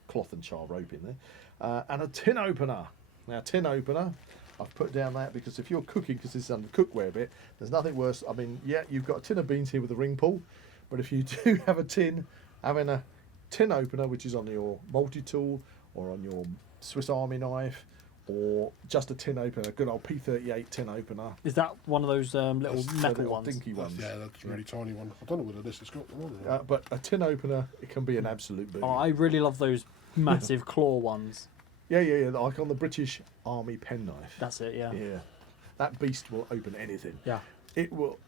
cloth and char rope in there, and a tin opener. Now, tin opener, I've put down that because if you're cooking, because this is under the cookware bit, there's nothing worse. I mean, you've got a tin of beans here with a ring pull, but if you do have a tin, having a tin opener, which is on your multi-tool or on your Swiss Army knife, or just a tin opener, a good old P38 tin opener. Is that one of those little metal ones? Dinky ones. Yeah, that's a really tiny one. I don't know whether this has got one on it. But a tin opener, it can be an absolute boon. Oh, I really love those massive claw ones. Yeah, like on the British Army penknife. That's it, yeah. Yeah. That beast will open anything. Yeah. It will.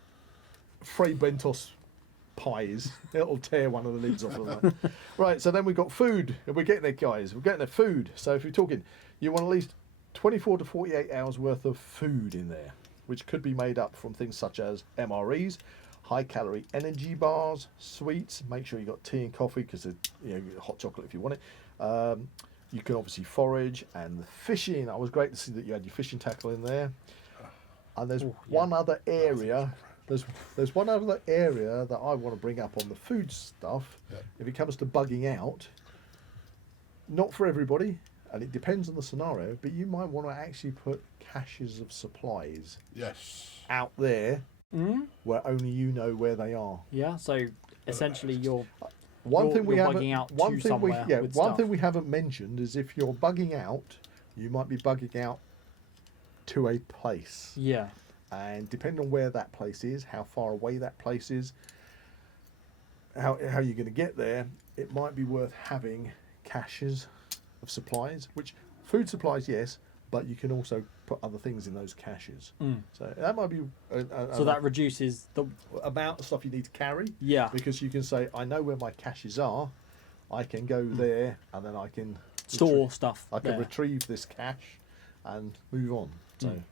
Fray Bentos pies. It'll tear one of the lids off of that. Right, so then we've got food. We're getting there, guys. We're getting there. Food. So if you're talking, you want at least 24 to 48 hours worth of food in there, which could be made up from things such as MREs, high calorie energy bars, sweets. Make sure you got tea and coffee, because hot chocolate if you want it. You can obviously forage, and the fishing. I was great to see that you had your fishing tackle in there. And there's one other area. There's one other area that I want to bring up on the food stuff. Yeah. If it comes to bugging out, not for everybody, and it depends on the scenario, but you might want to actually put caches of supplies out there where only you know where they are. Yeah, so essentially you're bugging out to somewhere with one stuff. thing we haven't mentioned is if you're bugging out, you might be bugging out to a place. Yeah. And depending on where that place is, how far away that place is, how you're going to get there, it might be worth having caches of supplies, which food supplies, yes, but you can also put other things in those caches. So that might be so that reduces the amount of stuff you need to carry. Yeah. Because you can say, I know where my caches are, I can go there, and then I can store stuff. I can retrieve this cache and move on. So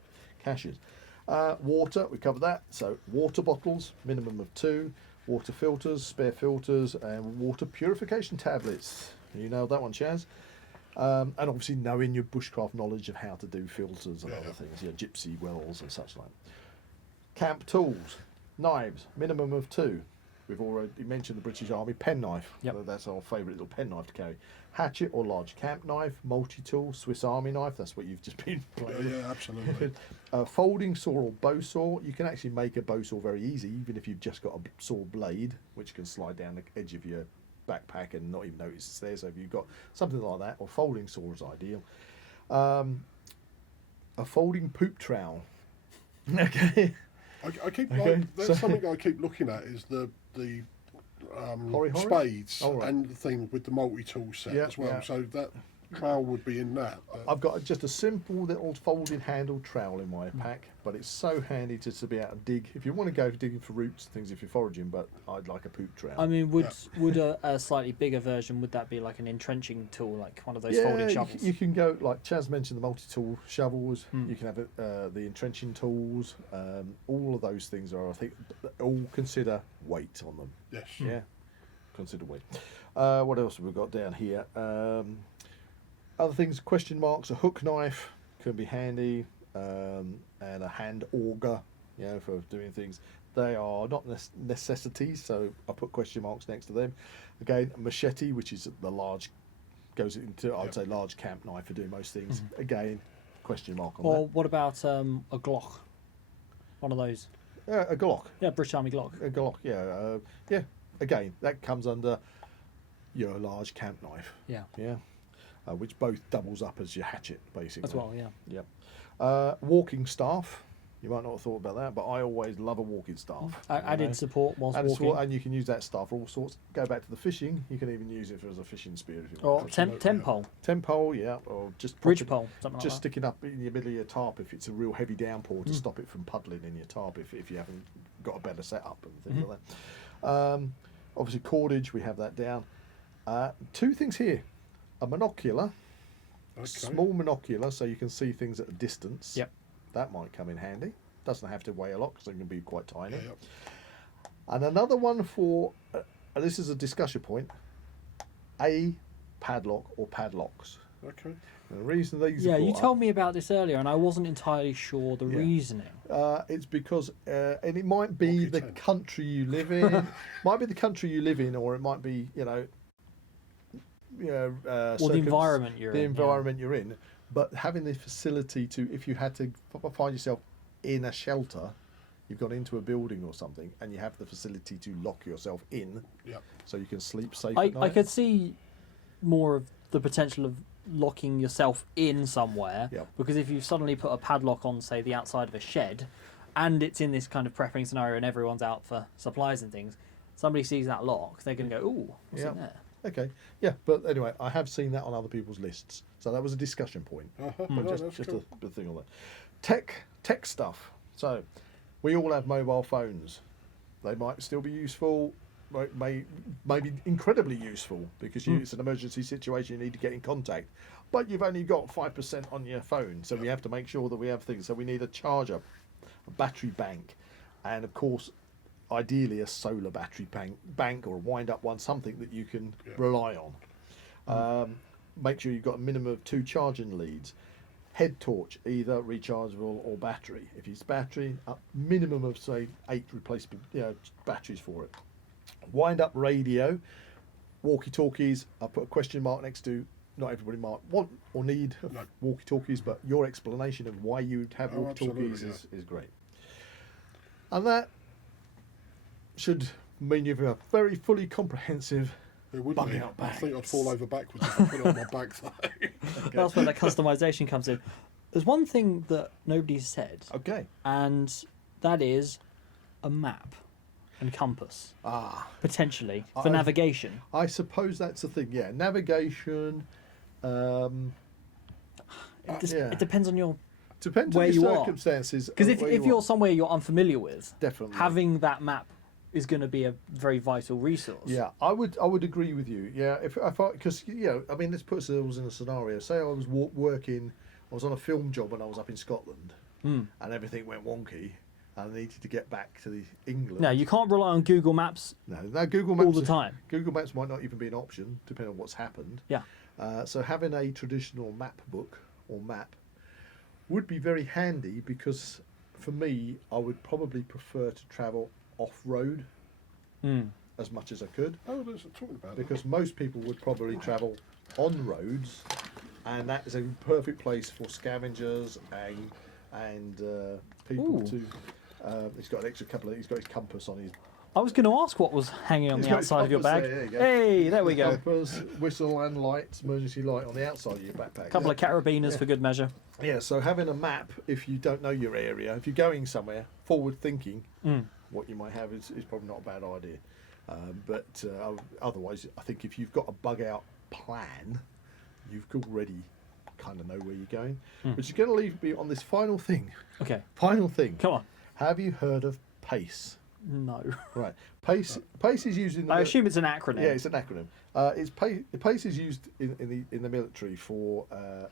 caches. Water, we covered that. So water bottles, minimum of 2. Water filters, spare filters, and water purification tablets. You nailed that one, Chaz. And obviously knowing your bushcraft knowledge of how to do filters and other things, gypsy wells and such like. Camp tools, knives, minimum of 2. We've already mentioned the British Army penknife. Yep. That's our favourite little penknife to carry. Hatchet or large camp knife, multi-tool, Swiss Army knife. That's what you've just been playing. Yeah, absolutely. Folding saw or bow saw. You can actually make a bow saw very easy, even if you've just got a saw blade, which can slide down the edge of your backpack and not even notice it's there. So if you've got something like that, or folding saw is ideal. A folding poop trowel. Okay. I keep Okay, that's something I keep looking at is the Hori? spades Oh, right. and the thing with the multi-tool set Yeah, as well. yeah. So that trowel would be in that. I've got just a simple little folding handled trowel in my pack, but it's so handy just to be able to dig. If you want to go digging for roots and things, if you're foraging, but I'd like a poop trowel. I mean, would a slightly bigger version, would that be like an entrenching tool, like one of those folding shovels? You can go, like Chaz mentioned, the multi-tool shovels. You can have the entrenching tools. All of those things are, I think, all consider weight on them. Yes. Yeah, consider weight. What else have we got down here? Other things, question marks, a hook knife can be handy, and a hand auger, for doing things. They are not necessities, so I put question marks next to them. Again, a machete, which is the large, goes into, I'd say, large camp knife for doing most things. Again, question mark on Or what about a Glock? One of those. that. A Glock. Yeah, British Army Glock. A Glock, yeah. Yeah, again, that comes under your large camp knife. Yeah. Yeah. Which both doubles up as your hatchet, basically. As well, yeah. Yep. Walking staff. You might not have thought about that, but I always love a walking staff. Added support whilst and walking. and you can use that staff for all sorts. Go back to the fishing. You can even use it as a fishing spear if you Or want. tent pole. Tent pole, yeah, or just Bridge pole, something like just that. sticking up in the middle of your tarp if it's a real heavy downpour to stop it from puddling in your tarp if you haven't got a better setup and things like that. Obviously cordage, we have that down. 2 things here: a monocular, small monocular, so you can see things at a distance. Yep. That might come in handy. Doesn't have to weigh a lot because it can be quite tiny. Yeah, yep. And another one for this is a discussion point: a padlock or padlocks. Okay. And the reason these Yeah, are you brought told me about this earlier, and I wasn't entirely sure the reasoning. it's because and it might be Rocky the tent. country you live in, might be the country you live in, or it might be Or the environment you're in. the environment you're in. But having the facility to, if you had to find yourself in a shelter, you've gone into a building or something and you have the facility to lock yourself in, so you can sleep safe at night. I could see more of the potential of locking yourself in somewhere, because if you suddenly put a padlock on, say, the outside of a shed, and it's in this kind of prepping scenario and everyone's out for supplies and things, somebody sees that lock, they're going to go, ooh, what's in there? Okay, yeah, but anyway, I have seen that on other people's lists, so that was a discussion point. Just cool. a thing on that. Tech stuff. So, we all have mobile phones. They might still be useful, may be incredibly useful because it's an emergency situation. You need to get in contact, but you've only got 5% on your phone, so we have to make sure that we have things. So we need a charger, a battery bank, and of course, ideally a solar battery bank or a wind-up one, something that you can rely on. Make sure you've got a minimum of 2 charging leads. Head torch, either rechargeable or battery. If it's battery, a minimum of say 8 replacement batteries for it. Wind-up radio, walkie-talkies. I put a question mark next to. Not everybody might want or need walkie-talkies, but your explanation of why you'd have walkie-talkies is great. And that should mean you've a very fully comprehensive bug-out bag. I think I'd fall over backwards if I put it on my back, though. That's where the customization comes in. There's one thing that nobody's said, and that is a map and compass. Potentially for navigation. I suppose that's the thing. Yeah, navigation. It depends on your where you circumstances. Because if you're somewhere you're unfamiliar with, definitely having that map is going to be a very vital resource. Yeah, I would agree with you. Yeah, because I mean, let's put ourselves in a scenario. Say I was working, I was on a film job and I was up in Scotland, and everything went wonky, and I needed to get back to England. No, you can't rely on Google Maps. No, Google Maps all the time. Google Maps might not even be an option, depending on what's happened. Yeah. So having a traditional map book or map would be very handy, because for me, I would probably prefer to travel off-road as much as I could. Oh, there's talking about because it. Most people would probably travel on roads, and that is a perfect place for scavengers and people to. He's got an extra he's got his compass on his. I was going to ask what was hanging on the outside of your bag. Hey, there we go. Compass, whistle and lights, emergency light on the outside of your backpack. A couple of carabiners for good measure. Yeah, so having a map, if you don't know your area, if you're going somewhere, forward thinking, what you might have is probably not a bad idea. But otherwise, I think if you've got a bug out plan, you've already kind of know where you're going. But you're going to leave me on this final thing. Okay. Final thing. Come on. Have you heard of PACE? No. Right. PACE is used in the... I assume it's an acronym. Yeah, it's an acronym. PACE is used in the military for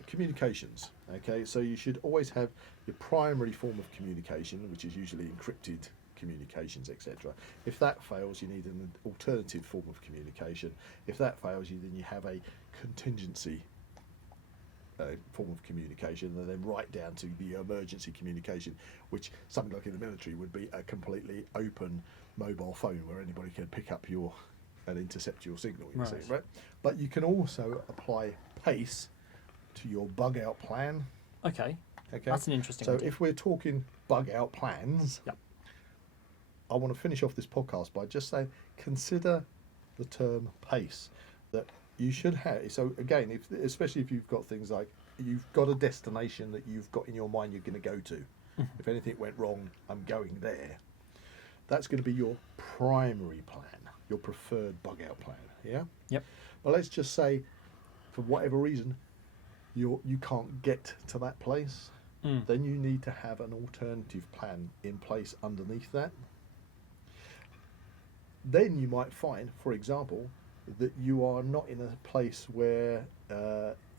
communications. Okay, so you should always have your primary form of communication, which is usually encrypted communications, etc. If that fails, you need an alternative form of communication. If that fails, then you have a contingency form of communication, and then right down to the emergency communication, which something like in the military would be a completely open mobile phone where anybody can pick up and intercept your signal. Right? But you can also apply PACE to your bug out plan. Okay. That's an interesting So idea. if we're talking bug out plans, I want to finish off this podcast by just saying, consider the term PACE that you should have. So again, especially if you've got things like you've got a destination that you've got in your mind you're going to go to. If anything went wrong, I'm going there. That's going to be your primary plan, your preferred bug out plan. Yeah. Yep. But let's just say, for whatever reason, you can't get to that place. Then you need to have an alternative plan in place underneath that. Then you might find, for example, that you are not in a place where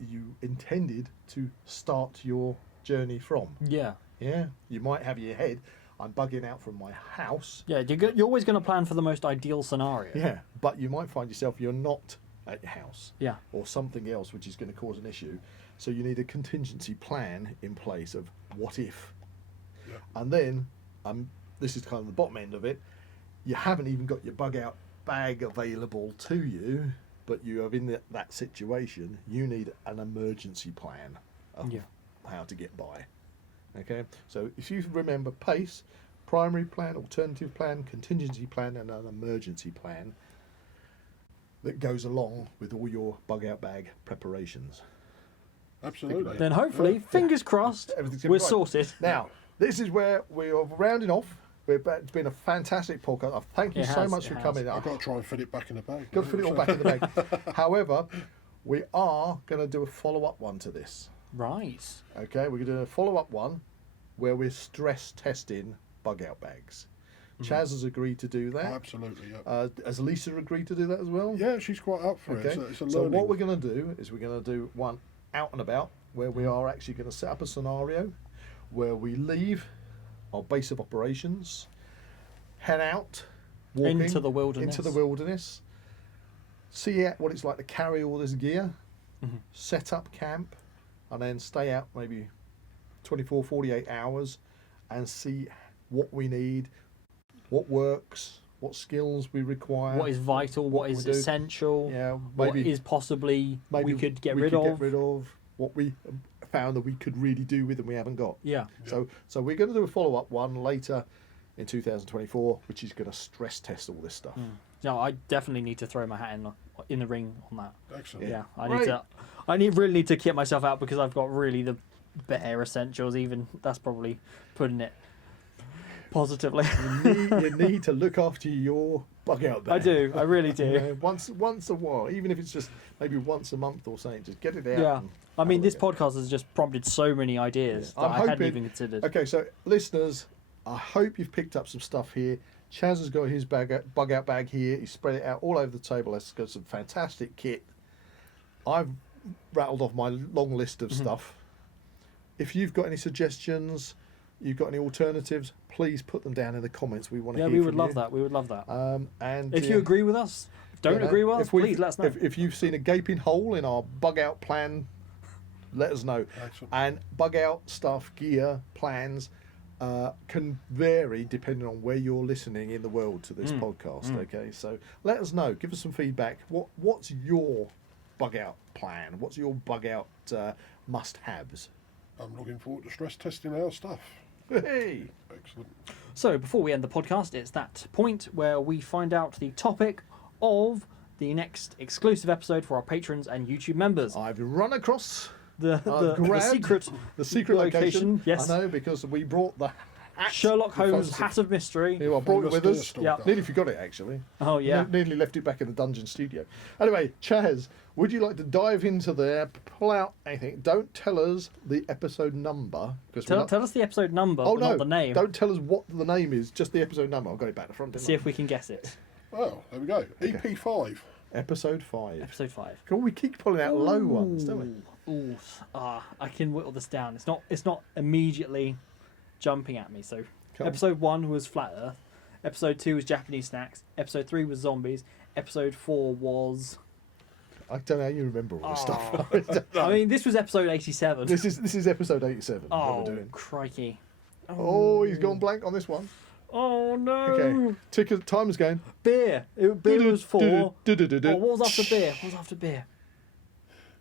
you intended to start your journey from. Yeah. You might have in your head, I'm bugging out from my house. Yeah, you're always going to plan for the most ideal scenario. Yeah, but you might find yourself you're not at your house. Yeah. Or something else which is going to cause an issue. So you need a contingency plan in place of what if. Yeah. And then, this is kind of the bottom end of it, you haven't even got your bug out bag available to you, but you are in that situation, you need an emergency plan of how to get by. Okay, so if you remember PACE, primary plan, alternative plan, contingency plan, and an emergency plan that goes along with all your bug out bag preparations. Absolutely. Then hopefully, fingers crossed, Everything's we're gonna be right. sorted. Now, this is where we are rounding off. It's been a fantastic podcast. Thank you so much for coming. I've got to try and fit it back in the bag. Got to fit it all back in the bag. However, we are going to do a follow-up one to this. Right. Okay, we're going to do a follow-up one where we're stress testing bug out bags. Chaz has agreed to do that. Oh, absolutely, yeah. Has Lisa agreed to do that as well? Yeah, she's quite up for Okay. it. It's a So learning. what we're going to do is we're going to do one out and about where we are actually going to set up a scenario where we leave our base of operations, head out, walking Into the wilderness. See what it's like to carry all this gear, set up camp, and then stay out maybe 24, 48 hours and see what we need, what works, what skills we require. What is vital, what is we do. essential, Yeah, what maybe is possibly maybe we could get rid of. Get rid of what we found that we could really do with and we haven't got. Yeah. So we're going to do a follow-up one later in 2024, which is going to stress test all this stuff. No, I definitely need to throw my hat in the ring on that. Excellent. Yeah, Right. really need to kit myself out because I've got really the bare essentials. Even that's probably putting it positively. You need to look after your bug out bag. I do. I really do. You know, once a while, even if it's just maybe once a month or something, just get it out. Yeah. and I mean, have a this look at podcast has just prompted so many ideas Yeah. that I'm I hadn't hoping- even considered. it. Okay, so listeners, I hope you've picked up some stuff here. Chaz has got his bug out bag here. He's spread it out all over the table. It's got some fantastic kit. I've rattled off my long list of stuff. If you've got any suggestions, you've got any alternatives, please put them down in the comments. We want to Yeah, hear we would from love you. that. We would love that. And If you agree with us, don't you know, agree with us, if we've- please let us know. If you've seen a gaping hole in our bug out plan, let us know. Excellent. And bug out stuff, gear, plans can vary depending on where you're listening in the world to this podcast. Okay, so let us know. Give us some feedback. What's your bug out plan? What's your bug out must-haves? I'm looking forward to stress testing our stuff. Hey, Excellent. So before we end the podcast, it's that point where we find out the topic of the next exclusive episode for our patrons and YouTube members. I've run across The grabbed the secret secret location. Yes. I know, because we brought the hat. Sherlock the Holmes fancy- Hat of Mystery. Yeah, I brought it with us. Yeah. Nearly forgot it, actually. Oh yeah. Nearly left it back in the dungeon studio. Anyway, Chaz, would you like to dive into there, pull out anything? Don't tell us the episode number. Because Tell us the episode number, Oh but no, not the name. don't tell us what the name is, just the episode number. I've got it back to front. didn't See I? if we can guess it. Well, there we go. EP5. Episode 5. Episode 5. Cool, we keep pulling out low ones, don't we? Ooh, I can whittle this down. It's not immediately jumping at me. So, Cool. episode 1 was Flat Earth. Episode 2 was Japanese snacks. Episode 3 was zombies. Episode 4 was. I don't know how you remember all this stuff. I mean, this was episode 87. This is episode 87 that Oh, we're doing. crikey! Oh, he's gone blank on this one. Oh no! Okay, time's going. Beer. Beer was 4. Oh, Oh, what was after beer? What was after beer?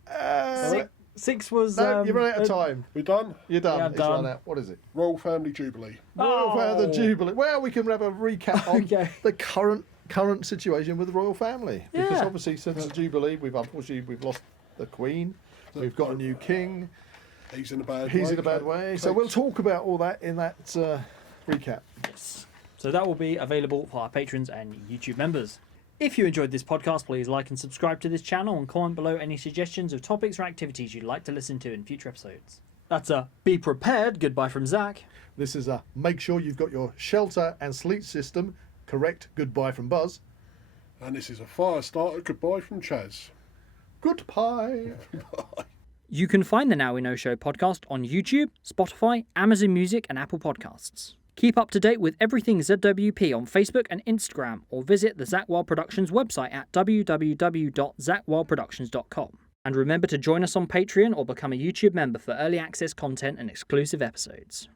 Uh, Six was. no, you're running out of time. We done? You're done. Yeah, I'm It's run done. out. What is it? Royal Family Jubilee. Royal the Oh. Jubilee. Well, we can have a recap on Okay. the current situation with the royal family, because Yeah. obviously since the Jubilee, we've lost the Queen. We've got a new king. He's in a bad way. He's in a bad way. So we'll talk about all that in that recap. Yes. So that will be available for our patrons and YouTube members. If you enjoyed this podcast, please like and subscribe to this channel and comment below any suggestions of topics or activities you'd like to listen to in future episodes. That's a be prepared goodbye from Zach. This is a make sure you've got your shelter and sleep system correct. Goodbye from Buzz. And this is a fire starter. Goodbye from Chaz. Goodbye. You can find the Now We Know Show podcast on YouTube, Spotify, Amazon Music, and Apple Podcasts. Keep up to date with everything ZWP on Facebook and Instagram, or visit the Zak Wylde Productions website at www.zakwyldeproductions.com. And remember to join us on Patreon or become a YouTube member for early access content and exclusive episodes.